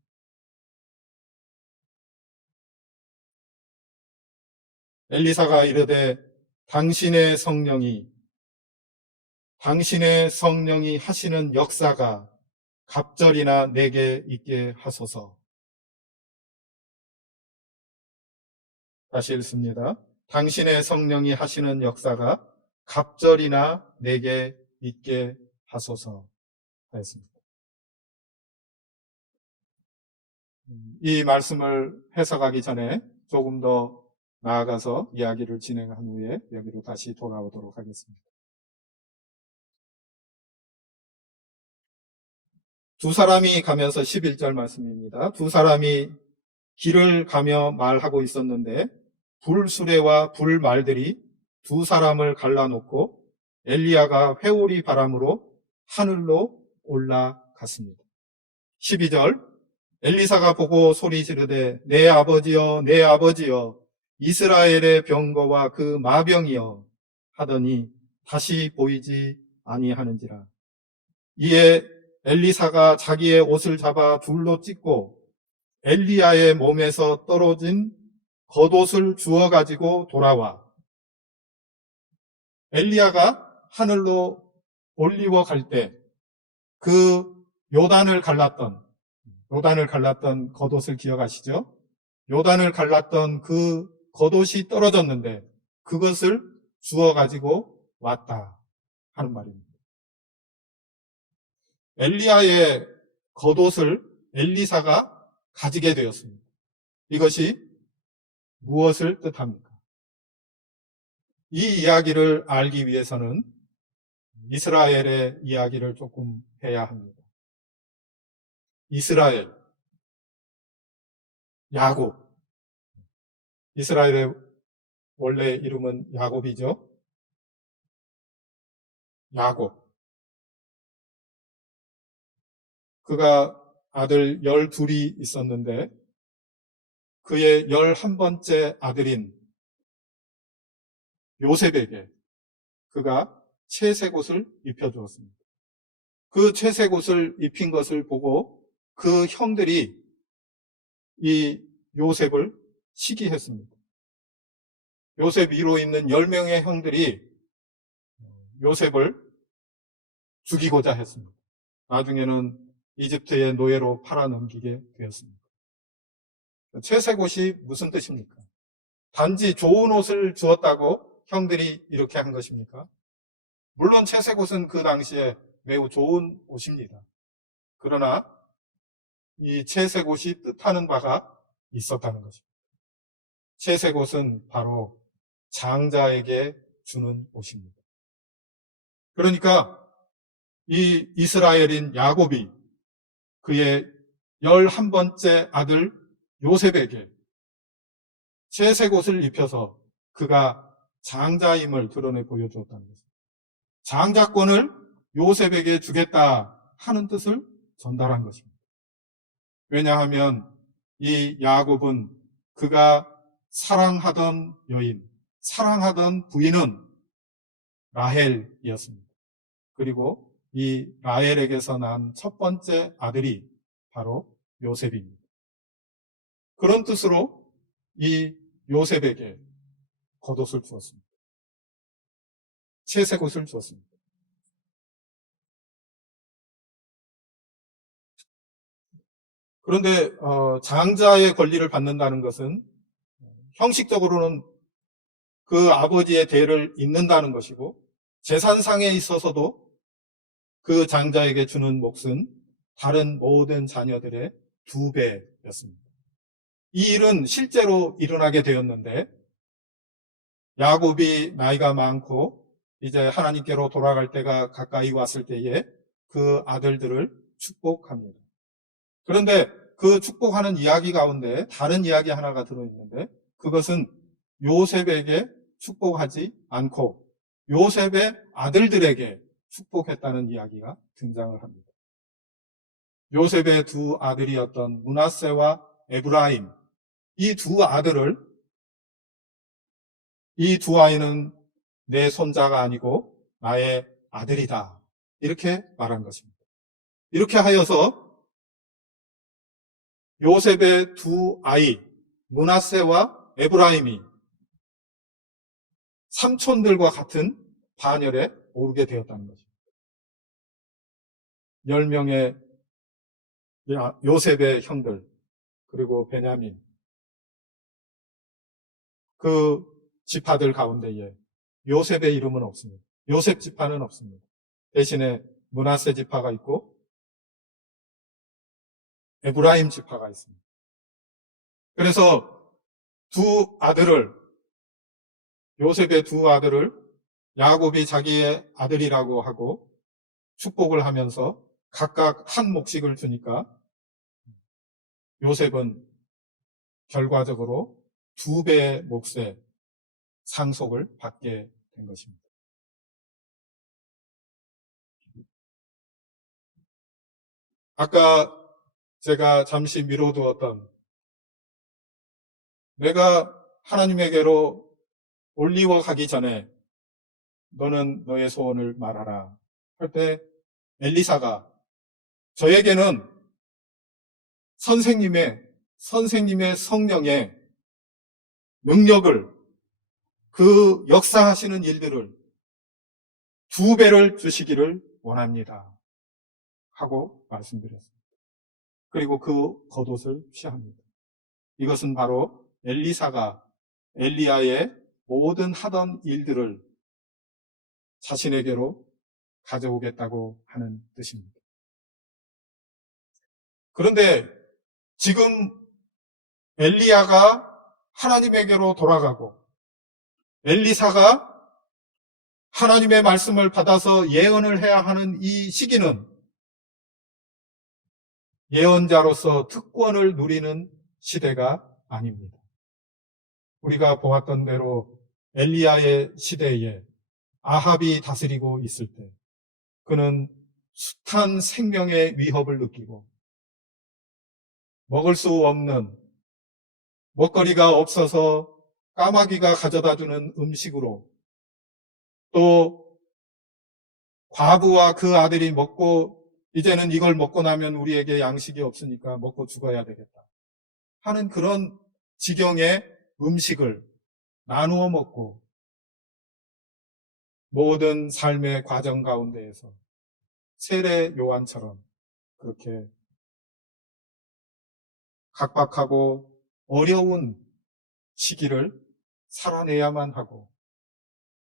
엘리사가 이르되 당신의 성령이 하시는 역사가 갑절이나 내게 있게 하소서. 다시 읽습니다. 당신의 성령이 하시는 역사가 갑절이나 내게 있게 하소서 하였습니다. 이 말씀을 해석하기 전에 조금 더 나아가서 이야기를 진행한 후에 여기로 다시 돌아오도록 하겠습니다. 두 사람이 가면서 11절 말씀입니다. 두 사람이 길을 가며 말하고 있었는데 불수레와 불말들이 두 사람을 갈라놓고 엘리야가 회오리 바람으로 하늘로 올라갔습니다. 12절 엘리사가 보고 소리 지르되 내 아버지여 내 아버지여 이스라엘의 병거와 그 마병이여 하더니 다시 보이지 아니하는지라. 이에 엘리사가 자기의 옷을 잡아 둘로 찢고 엘리야의 몸에서 떨어진 겉옷을 주워 가지고 돌아와 엘리야가 하늘로 올리워 갈 때 그 요단을 갈랐던 겉옷을 기억하시죠? 요단을 갈랐던 그 겉옷이 떨어졌는데 그것을 주워 가지고 왔다 하는 말입니다. 엘리야의 겉옷을 엘리사가 가지게 되었습니다. 이것이 무엇을 뜻합니까? 이 이야기를 알기 위해서는 이스라엘의 이야기를 조금 해야 합니다. 이스라엘, 야곱. 이스라엘의 원래 이름은 야곱이죠. 야곱. 그가 아들 12이 있었는데 그의 11번째 아들인 요셉에게 그가 채색 옷을 입혀주었습니다. 그 채색 옷을 입힌 것을 보고 그 형들이 이 요셉을 시기했습니다. 요셉 위로 있는 10명의 형들이 요셉을 죽이고자 했습니다. 나중에는 이집트의 노예로 팔아넘기게 되었습니다. 채색 옷이 무슨 뜻입니까? 단지 좋은 옷을 주었다고 형들이 이렇게 한 것입니까? 물론 채색 옷은 그 당시에 매우 좋은 옷입니다. 그러나 이 채색 옷이 뜻하는 바가 있었다는 것입니다. 채색 옷은 바로 장자에게 주는 옷입니다. 그러니까 이 이스라엘인 야곱이 그의 11번째 아들 요셉에게 채색 옷을 입혀서 그가 장자임을 드러내 보여주었다는 것입니다. 장자권을 요셉에게 주겠다 하는 뜻을 전달한 것입니다. 왜냐하면 이 야곱은 그가 사랑하던 여인, 사랑하던 부인은 라헬이었습니다. 그리고 이 라헬에게서 난 첫 번째 아들이 바로 요셉입니다. 그런 뜻으로 이 요셉에게 겉옷을 주었습니다. 채색 옷을 주었습니다. 그런데 장자의 권리를 받는다는 것은 형식적으로는 그 아버지의 대를 잇는다는 것이고, 재산상에 있어서도 그 장자에게 주는 몫은 다른 모든 자녀들의 2배였습니다. 이 일은 실제로 일어나게 되었는데, 야곱이 나이가 많고 이제 하나님께로 돌아갈 때가 가까이 왔을 때에 그 아들들을 축복합니다. 그런데 그 축복하는 이야기 가운데 다른 이야기 하나가 들어있는데, 그것은 요셉에게 축복하지 않고 요셉의 아들들에게 축복했다는 이야기가 등장을 합니다. 요셉의 2 아들이었던 므낫세와 에브라임, 이 2 아들을, 이 2 아이는 내 손자가 아니고 나의 아들이다, 이렇게 말한 것입니다. 이렇게 하여서 요셉의 2 아이 므낫세와 에브라임이 삼촌들과 같은 반열에 오르게 되었다는 것입니다. 10명의 요셉의 형들, 그리고 베냐민, 그 지파들 가운데에 요셉의 이름은 없습니다. 요셉 지파는 없습니다. 대신에 므낫세 지파가 있고 에브라임 지파가 있습니다. 그래서 2 아들을, 요셉의 2 아들을 야곱이 자기의 아들이라고 하고 축복을 하면서 각각 한 몫씩을 주니까 요셉은 결과적으로 2배의 몫의 상속을 받게 된 것입니다. 아까 제가 잠시 미뤄두었던, 내가 하나님에게로 올리워 가기 전에 너는 너의 소원을 말하라 할 때 엘리사가 저에게는 선생님의 성령의 능력을, 그 역사하시는 일들을 2배를 주시기를 원합니다 하고 말씀드렸습니다. 그리고 그 겉옷을 취합니다. 이것은 바로 엘리사가 엘리야의 모든 하던 일들을 자신에게로 가져오겠다고 하는 뜻입니다. 그런데 지금 엘리야가 하나님에게로 돌아가고 엘리사가 하나님의 말씀을 받아서 예언을 해야 하는 이 시기는 예언자로서 특권을 누리는 시대가 아닙니다. 우리가 보았던 대로 엘리야의 시대에 아합이 다스리고 있을 때 그는 숱한 생명의 위협을 느끼고 먹을 수 없는, 먹거리가 없어서 까마귀가 가져다주는 음식으로, 또 과부와 그 아들이 먹고 이제는 이걸 먹고 나면 우리에게 양식이 없으니까 먹고 죽어야 되겠다 하는 그런 지경의 음식을 나누어 먹고 모든 삶의 과정 가운데에서 세례 요한처럼 그렇게 각박하고 어려운 시기를 살아내야만 하고,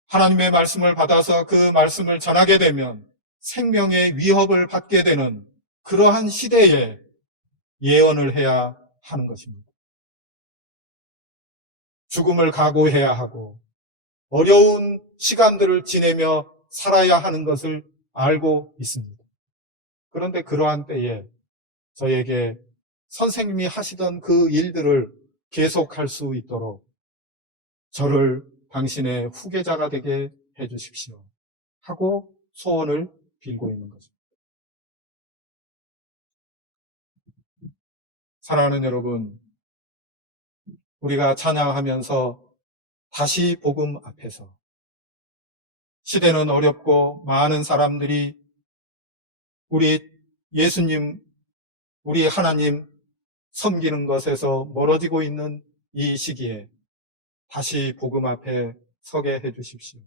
하나님의 말씀을 받아서 그 말씀을 전하게 되면 생명의 위협을 받게 되는 그러한 시대에 예언을 해야 하는 것입니다. 죽음을 각오해야 하고 어려운 시간들을 지내며 살아야 하는 것을 알고 있습니다. 그런데 그러한 때에 저에게 선생님이 하시던 그 일들을 계속할 수 있도록 저를 당신의 후계자가 되게 해주십시오 하고 소원을 빌고 있는 것입니다. 사랑하는 여러분, 우리가 찬양하면서 다시 복음 앞에서 시대는 어렵고 많은 사람들이 우리 예수님, 우리 하나님 섬기는 것에서 멀어지고 있는 이 시기에 다시 복음 앞에 서게 해주십시오.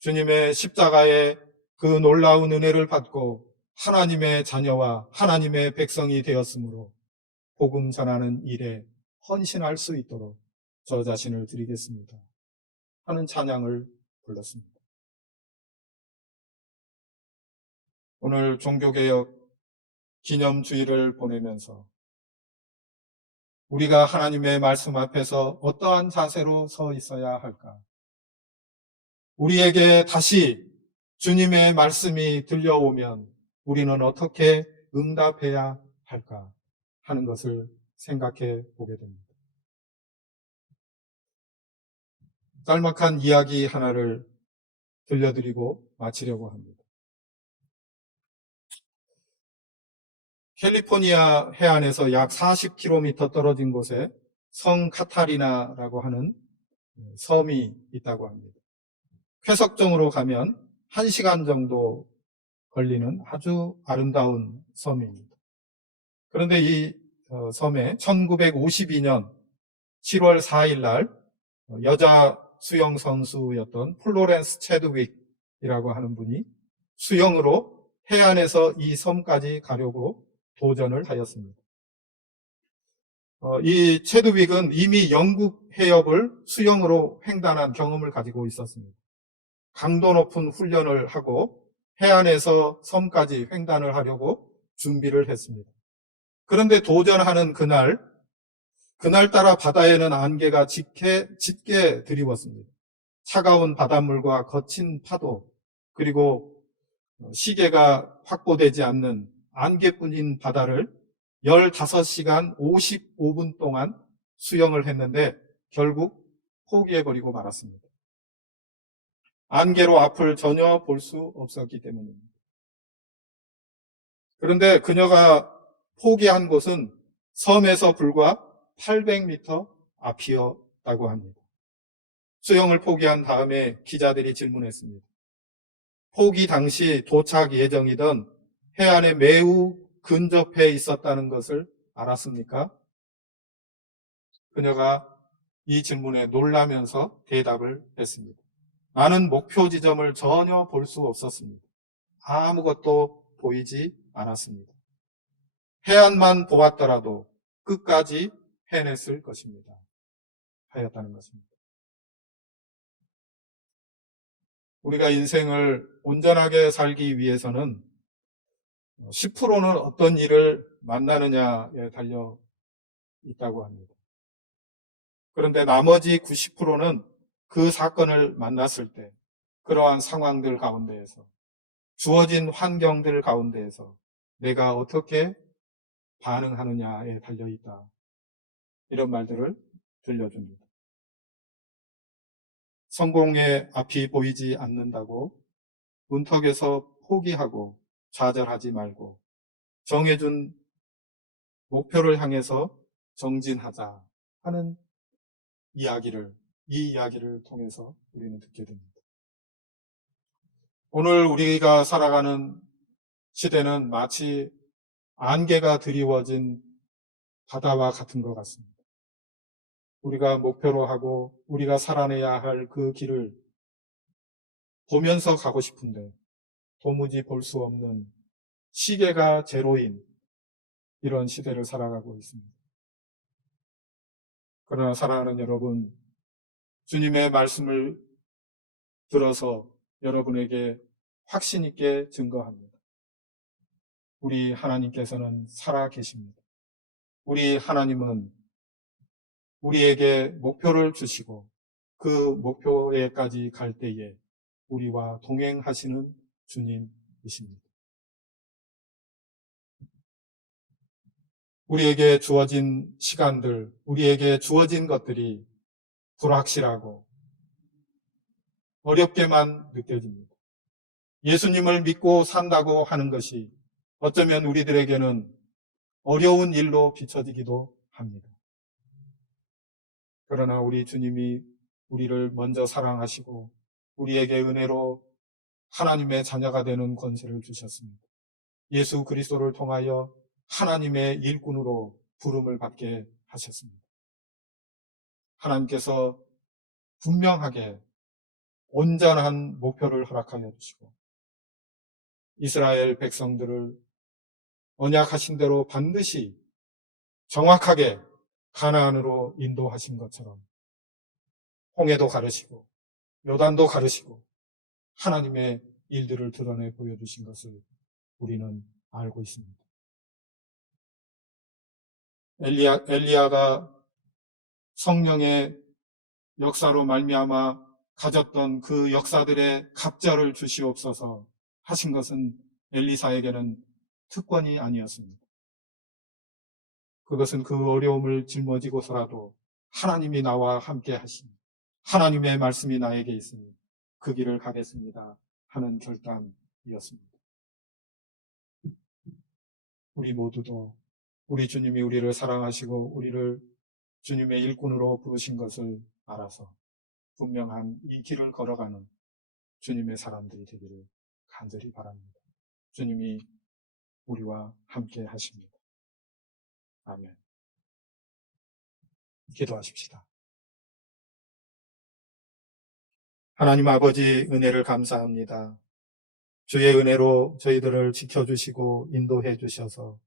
주님의 십자가의 그 놀라운 은혜를 받고 하나님의 자녀와 하나님의 백성이 되었으므로 복음 전하는 일에 헌신할 수 있도록 저 자신을 드리겠습니다 하는 찬양을 불렀습니다. 오늘 종교개혁 기념주일을 보내면서 우리가 하나님의 말씀 앞에서 어떠한 자세로 서 있어야 할까? 우리에게 다시 주님의 말씀이 들려오면 우리는 어떻게 응답해야 할까 하는 것을 생각해 보게 됩니다. 짤막한 이야기 하나를 들려드리고 마치려고 합니다. 캘리포니아 해안에서 약 40km 떨어진 곳에 성 카타리나라고 하는 섬이 있다고 합니다. 회석정으로 가면 1시간 정도 걸리는 아주 아름다운 섬입니다. 그런데 이 섬에 1952년 7월 4일 날 여자 수영 선수였던 플로렌스 체드윅이라고 하는 분이 수영으로 해안에서 이 섬까지 가려고 도전을 하였습니다. 이 체드윅은 이미 영국 해협을 수영으로 횡단한 경험을 가지고 있었습니다. 강도 높은 훈련을 하고 해안에서 섬까지 횡단을 하려고 준비를 했습니다. 그런데 도전하는 그날따라 바다에는 안개가 짙게 드리웠습니다. 차가운 바닷물과 거친 파도, 그리고 시계가 확보되지 않는 안개뿐인 바다를 15시간 55분 동안 수영을 했는데 결국 포기해버리고 말았습니다. 안개로 앞을 전혀 볼 수 없었기 때문입니다. 그런데 그녀가 포기한 곳은 섬에서 불과 800m 앞이었다고 합니다. 수영을 포기한 다음에 기자들이 질문했습니다. 포기 당시 도착 예정이던 해안에 매우 근접해 있었다는 것을 알았습니까? 그녀가 이 질문에 놀라면서 대답을 했습니다. 나는 목표 지점을 전혀 볼 수 없었습니다. 아무것도 보이지 않았습니다. 해안만 보았더라도 끝까지 해냈을 것입니다. 하였다는 것입니다. 우리가 인생을 온전하게 살기 위해서는 10%는 어떤 일을 만나느냐에 달려 있다고 합니다. 그런데 나머지 90%는 그 사건을 만났을 때 그러한 상황들 가운데에서 주어진 환경들 가운데에서 내가 어떻게 반응하느냐에 달려있다. 이런 말들을 들려줍니다. 성공의 앞이 보이지 않는다고 문턱에서 포기하고 좌절하지 말고 정해준 목표를 향해서 정진하자 하는 이 이야기를 통해서 우리는 듣게 됩니다. 오늘 우리가 살아가는 시대는 마치 안개가 드리워진 바다와 같은 것 같습니다. 우리가 목표로 하고 우리가 살아내야 할 그 길을 보면서 가고 싶은데 도무지 볼 수 없는 시계가 제로인 이런 시대를 살아가고 있습니다. 그러나 사랑하는 여러분, 주님의 말씀을 들어서 여러분에게 확신 있게 증거합니다. 우리 하나님께서는 살아 계십니다. 우리 하나님은 우리에게 목표를 주시고 그 목표에까지 갈 때에 우리와 동행하시는 주님이십니다. 우리에게 주어진 시간들, 우리에게 주어진 것들이 불확실하고 어렵게만 느껴집니다. 예수님을 믿고 산다고 하는 것이 어쩌면 우리들에게는 어려운 일로 비춰지기도 합니다. 그러나 우리 주님이 우리를 먼저 사랑하시고 우리에게 은혜로 하나님의 자녀가 되는 권세를 주셨습니다. 예수 그리스도를 통하여 하나님의 일꾼으로 부름을 받게 하셨습니다. 하나님께서 분명하게 온전한 목표를 허락하여 주시고 이스라엘 백성들을 언약하신 대로 반드시 정확하게 가나안으로 인도하신 것처럼 홍해도 가르시고 요단도 가르시고 하나님의 일들을 드러내 보여주신 것을 우리는 알고 있습니다. 엘리야가 성령의 역사로 말미암아 가졌던 그 역사들의 갑절을 주시옵소서 하신 것은 엘리사에게는 특권이 아니었습니다. 그것은 그 어려움을 짊어지고서라도 하나님이 나와 함께 하신 하나님의 말씀이 나에게 있으니 그 길을 가겠습니다 하는 결단이었습니다. 우리 모두도 우리 주님이 우리를 사랑하시고 우리를 주님의 일꾼으로 부르신 것을 알아서 분명한 이 길을 걸어가는 주님의 사람들이 되기를 간절히 바랍니다. 주님이 우리와 함께 하십니다. 아멘. 기도하십시다. 하나님 아버지 은혜를 감사합니다. 주의 은혜로 저희들을 지켜주시고 인도해 주셔서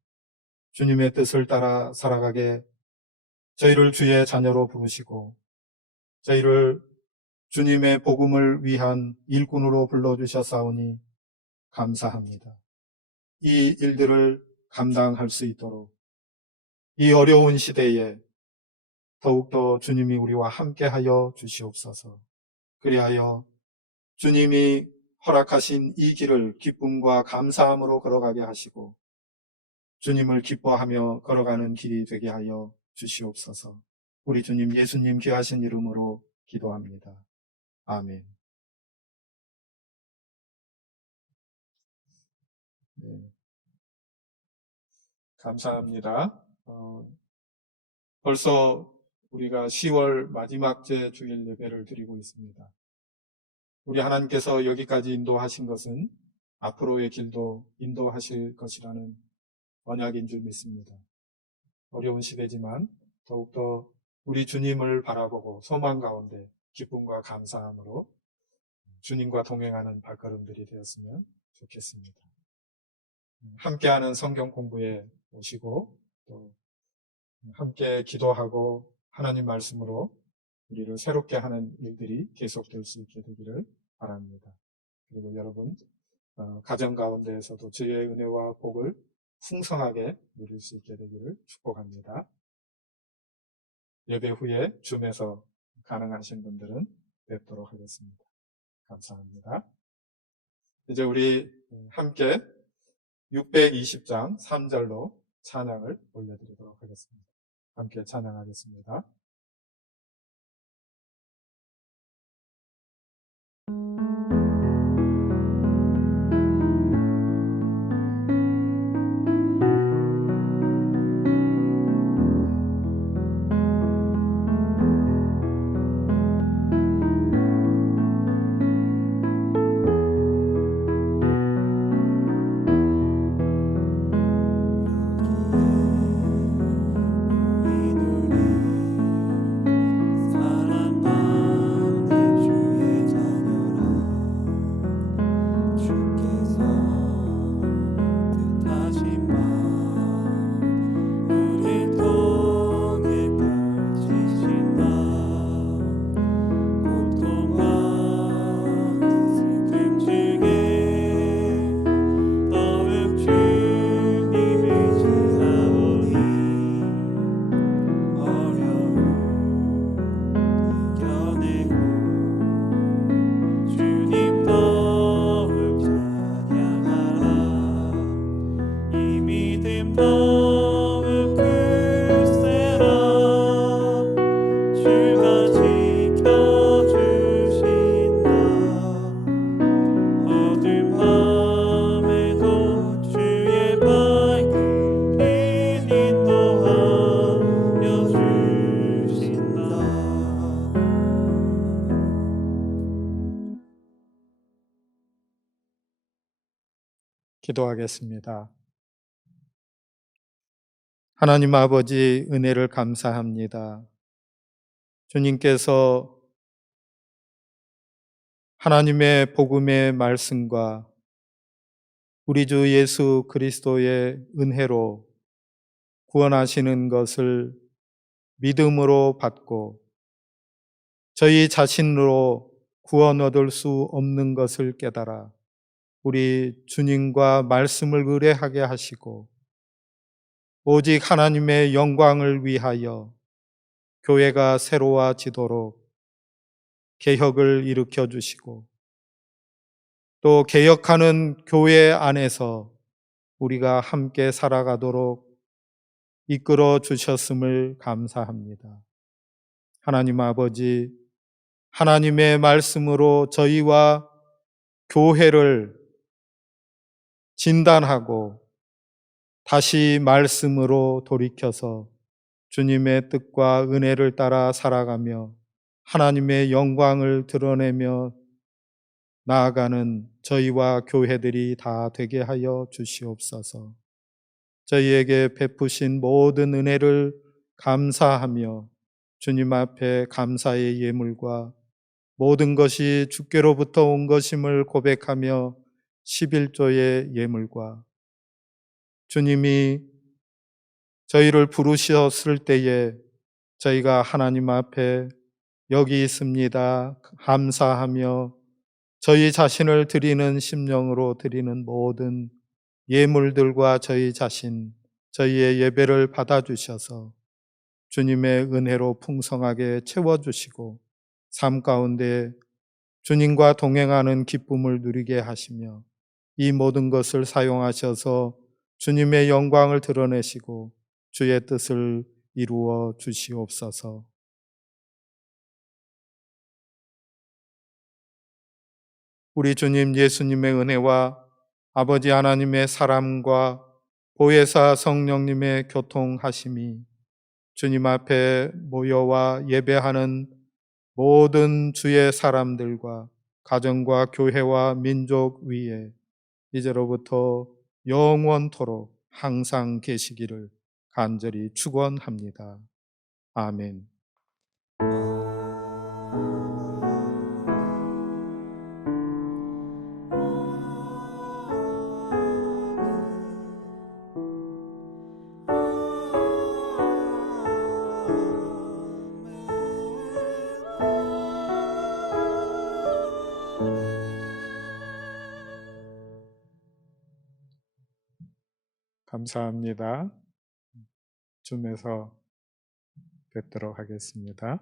주님의 뜻을 따라 살아가게 저희를 주의 자녀로 부르시고 저희를 주님의 복음을 위한 일꾼으로 불러주셨사오니 감사합니다. 이 일들을 감당할 수 있도록 이 어려운 시대에 더욱더 주님이 우리와 함께하여 주시옵소서. 그리하여 주님이 허락하신 이 길을 기쁨과 감사함으로 걸어가게 하시고 주님을 기뻐하며 걸어가는 길이 되게 하여 주시옵소서. 우리 주님 예수님 귀하신 이름으로 기도합니다. 아멘. 네. 감사합니다. 벌써 우리가 10월 마지막 제 주일 예배를 드리고 있습니다. 우리 하나님께서 여기까지 인도하신 것은 앞으로의 길도 인도하실 것이라는 언약인 줄 믿습니다. 어려운 시대지만 더욱더 우리 주님을 바라보고 소망 가운데 기쁨과 감사함으로 주님과 동행하는 발걸음들이 되었으면 좋겠습니다. 함께하는 성경 공부에 오시고 또 함께 기도하고 하나님 말씀으로 우리를 새롭게 하는 일들이 계속될 수 있게 되기를 바랍니다. 그리고 여러분 가정 가운데에서도 주의 은혜와 복을 풍성하게 누릴 수 있게 되기를 축복합니다. 예배 후에 줌에서 가능하신 분들은 뵙도록 하겠습니다. 감사합니다. 이제 우리 함께 620장 3절로 찬양을 올려드리도록 하겠습니다. 함께 찬양하겠습니다. 기도하겠습니다. 하나님 아버지 은혜를 감사합니다. 주님께서 하나님의 복음의 말씀과 우리 주 예수 그리스도의 은혜로 구원하시는 것을 믿음으로 받고 저희 자신으로 구원 얻을 수 없는 것을 깨달아 우리 주님과 말씀을 의뢰하게 하시고 오직 하나님의 영광을 위하여 교회가 새로워지도록 개혁을 일으켜 주시고 또 개혁하는 교회 안에서 우리가 함께 살아가도록 이끌어 주셨음을 감사합니다. 하나님 아버지, 하나님의 말씀으로 저희와 교회를 진단하고 다시 말씀으로 돌이켜서 주님의 뜻과 은혜를 따라 살아가며 하나님의 영광을 드러내며 나아가는 저희와 교회들이 다 되게 하여 주시옵소서. 저희에게 베푸신 모든 은혜를 감사하며 주님 앞에 감사의 예물과 모든 것이 주께로부터 온 것임을 고백하며 11조의 예물과 주님이 저희를 부르셨을 때에 저희가 하나님 앞에 여기 있습니다 감사하며 저희 자신을 드리는 심령으로 드리는 모든 예물들과 저희 자신, 저희의 예배를 받아주셔서 주님의 은혜로 풍성하게 채워주시고 삶 가운데 주님과 동행하는 기쁨을 누리게 하시며 이 모든 것을 사용하셔서 주님의 영광을 드러내시고 주의 뜻을 이루어 주시옵소서. 우리 주님 예수님의 은혜와 아버지 하나님의 사랑과 보혜사 성령님의 교통하심이 주님 앞에 모여와 예배하는 모든 주의 사람들과 가정과 교회와 민족 위에 이제로부터 영원토록 항상 계시기를 간절히 축원합니다. 아멘. 감사합니다. 줌에서 뵙도록 하겠습니다.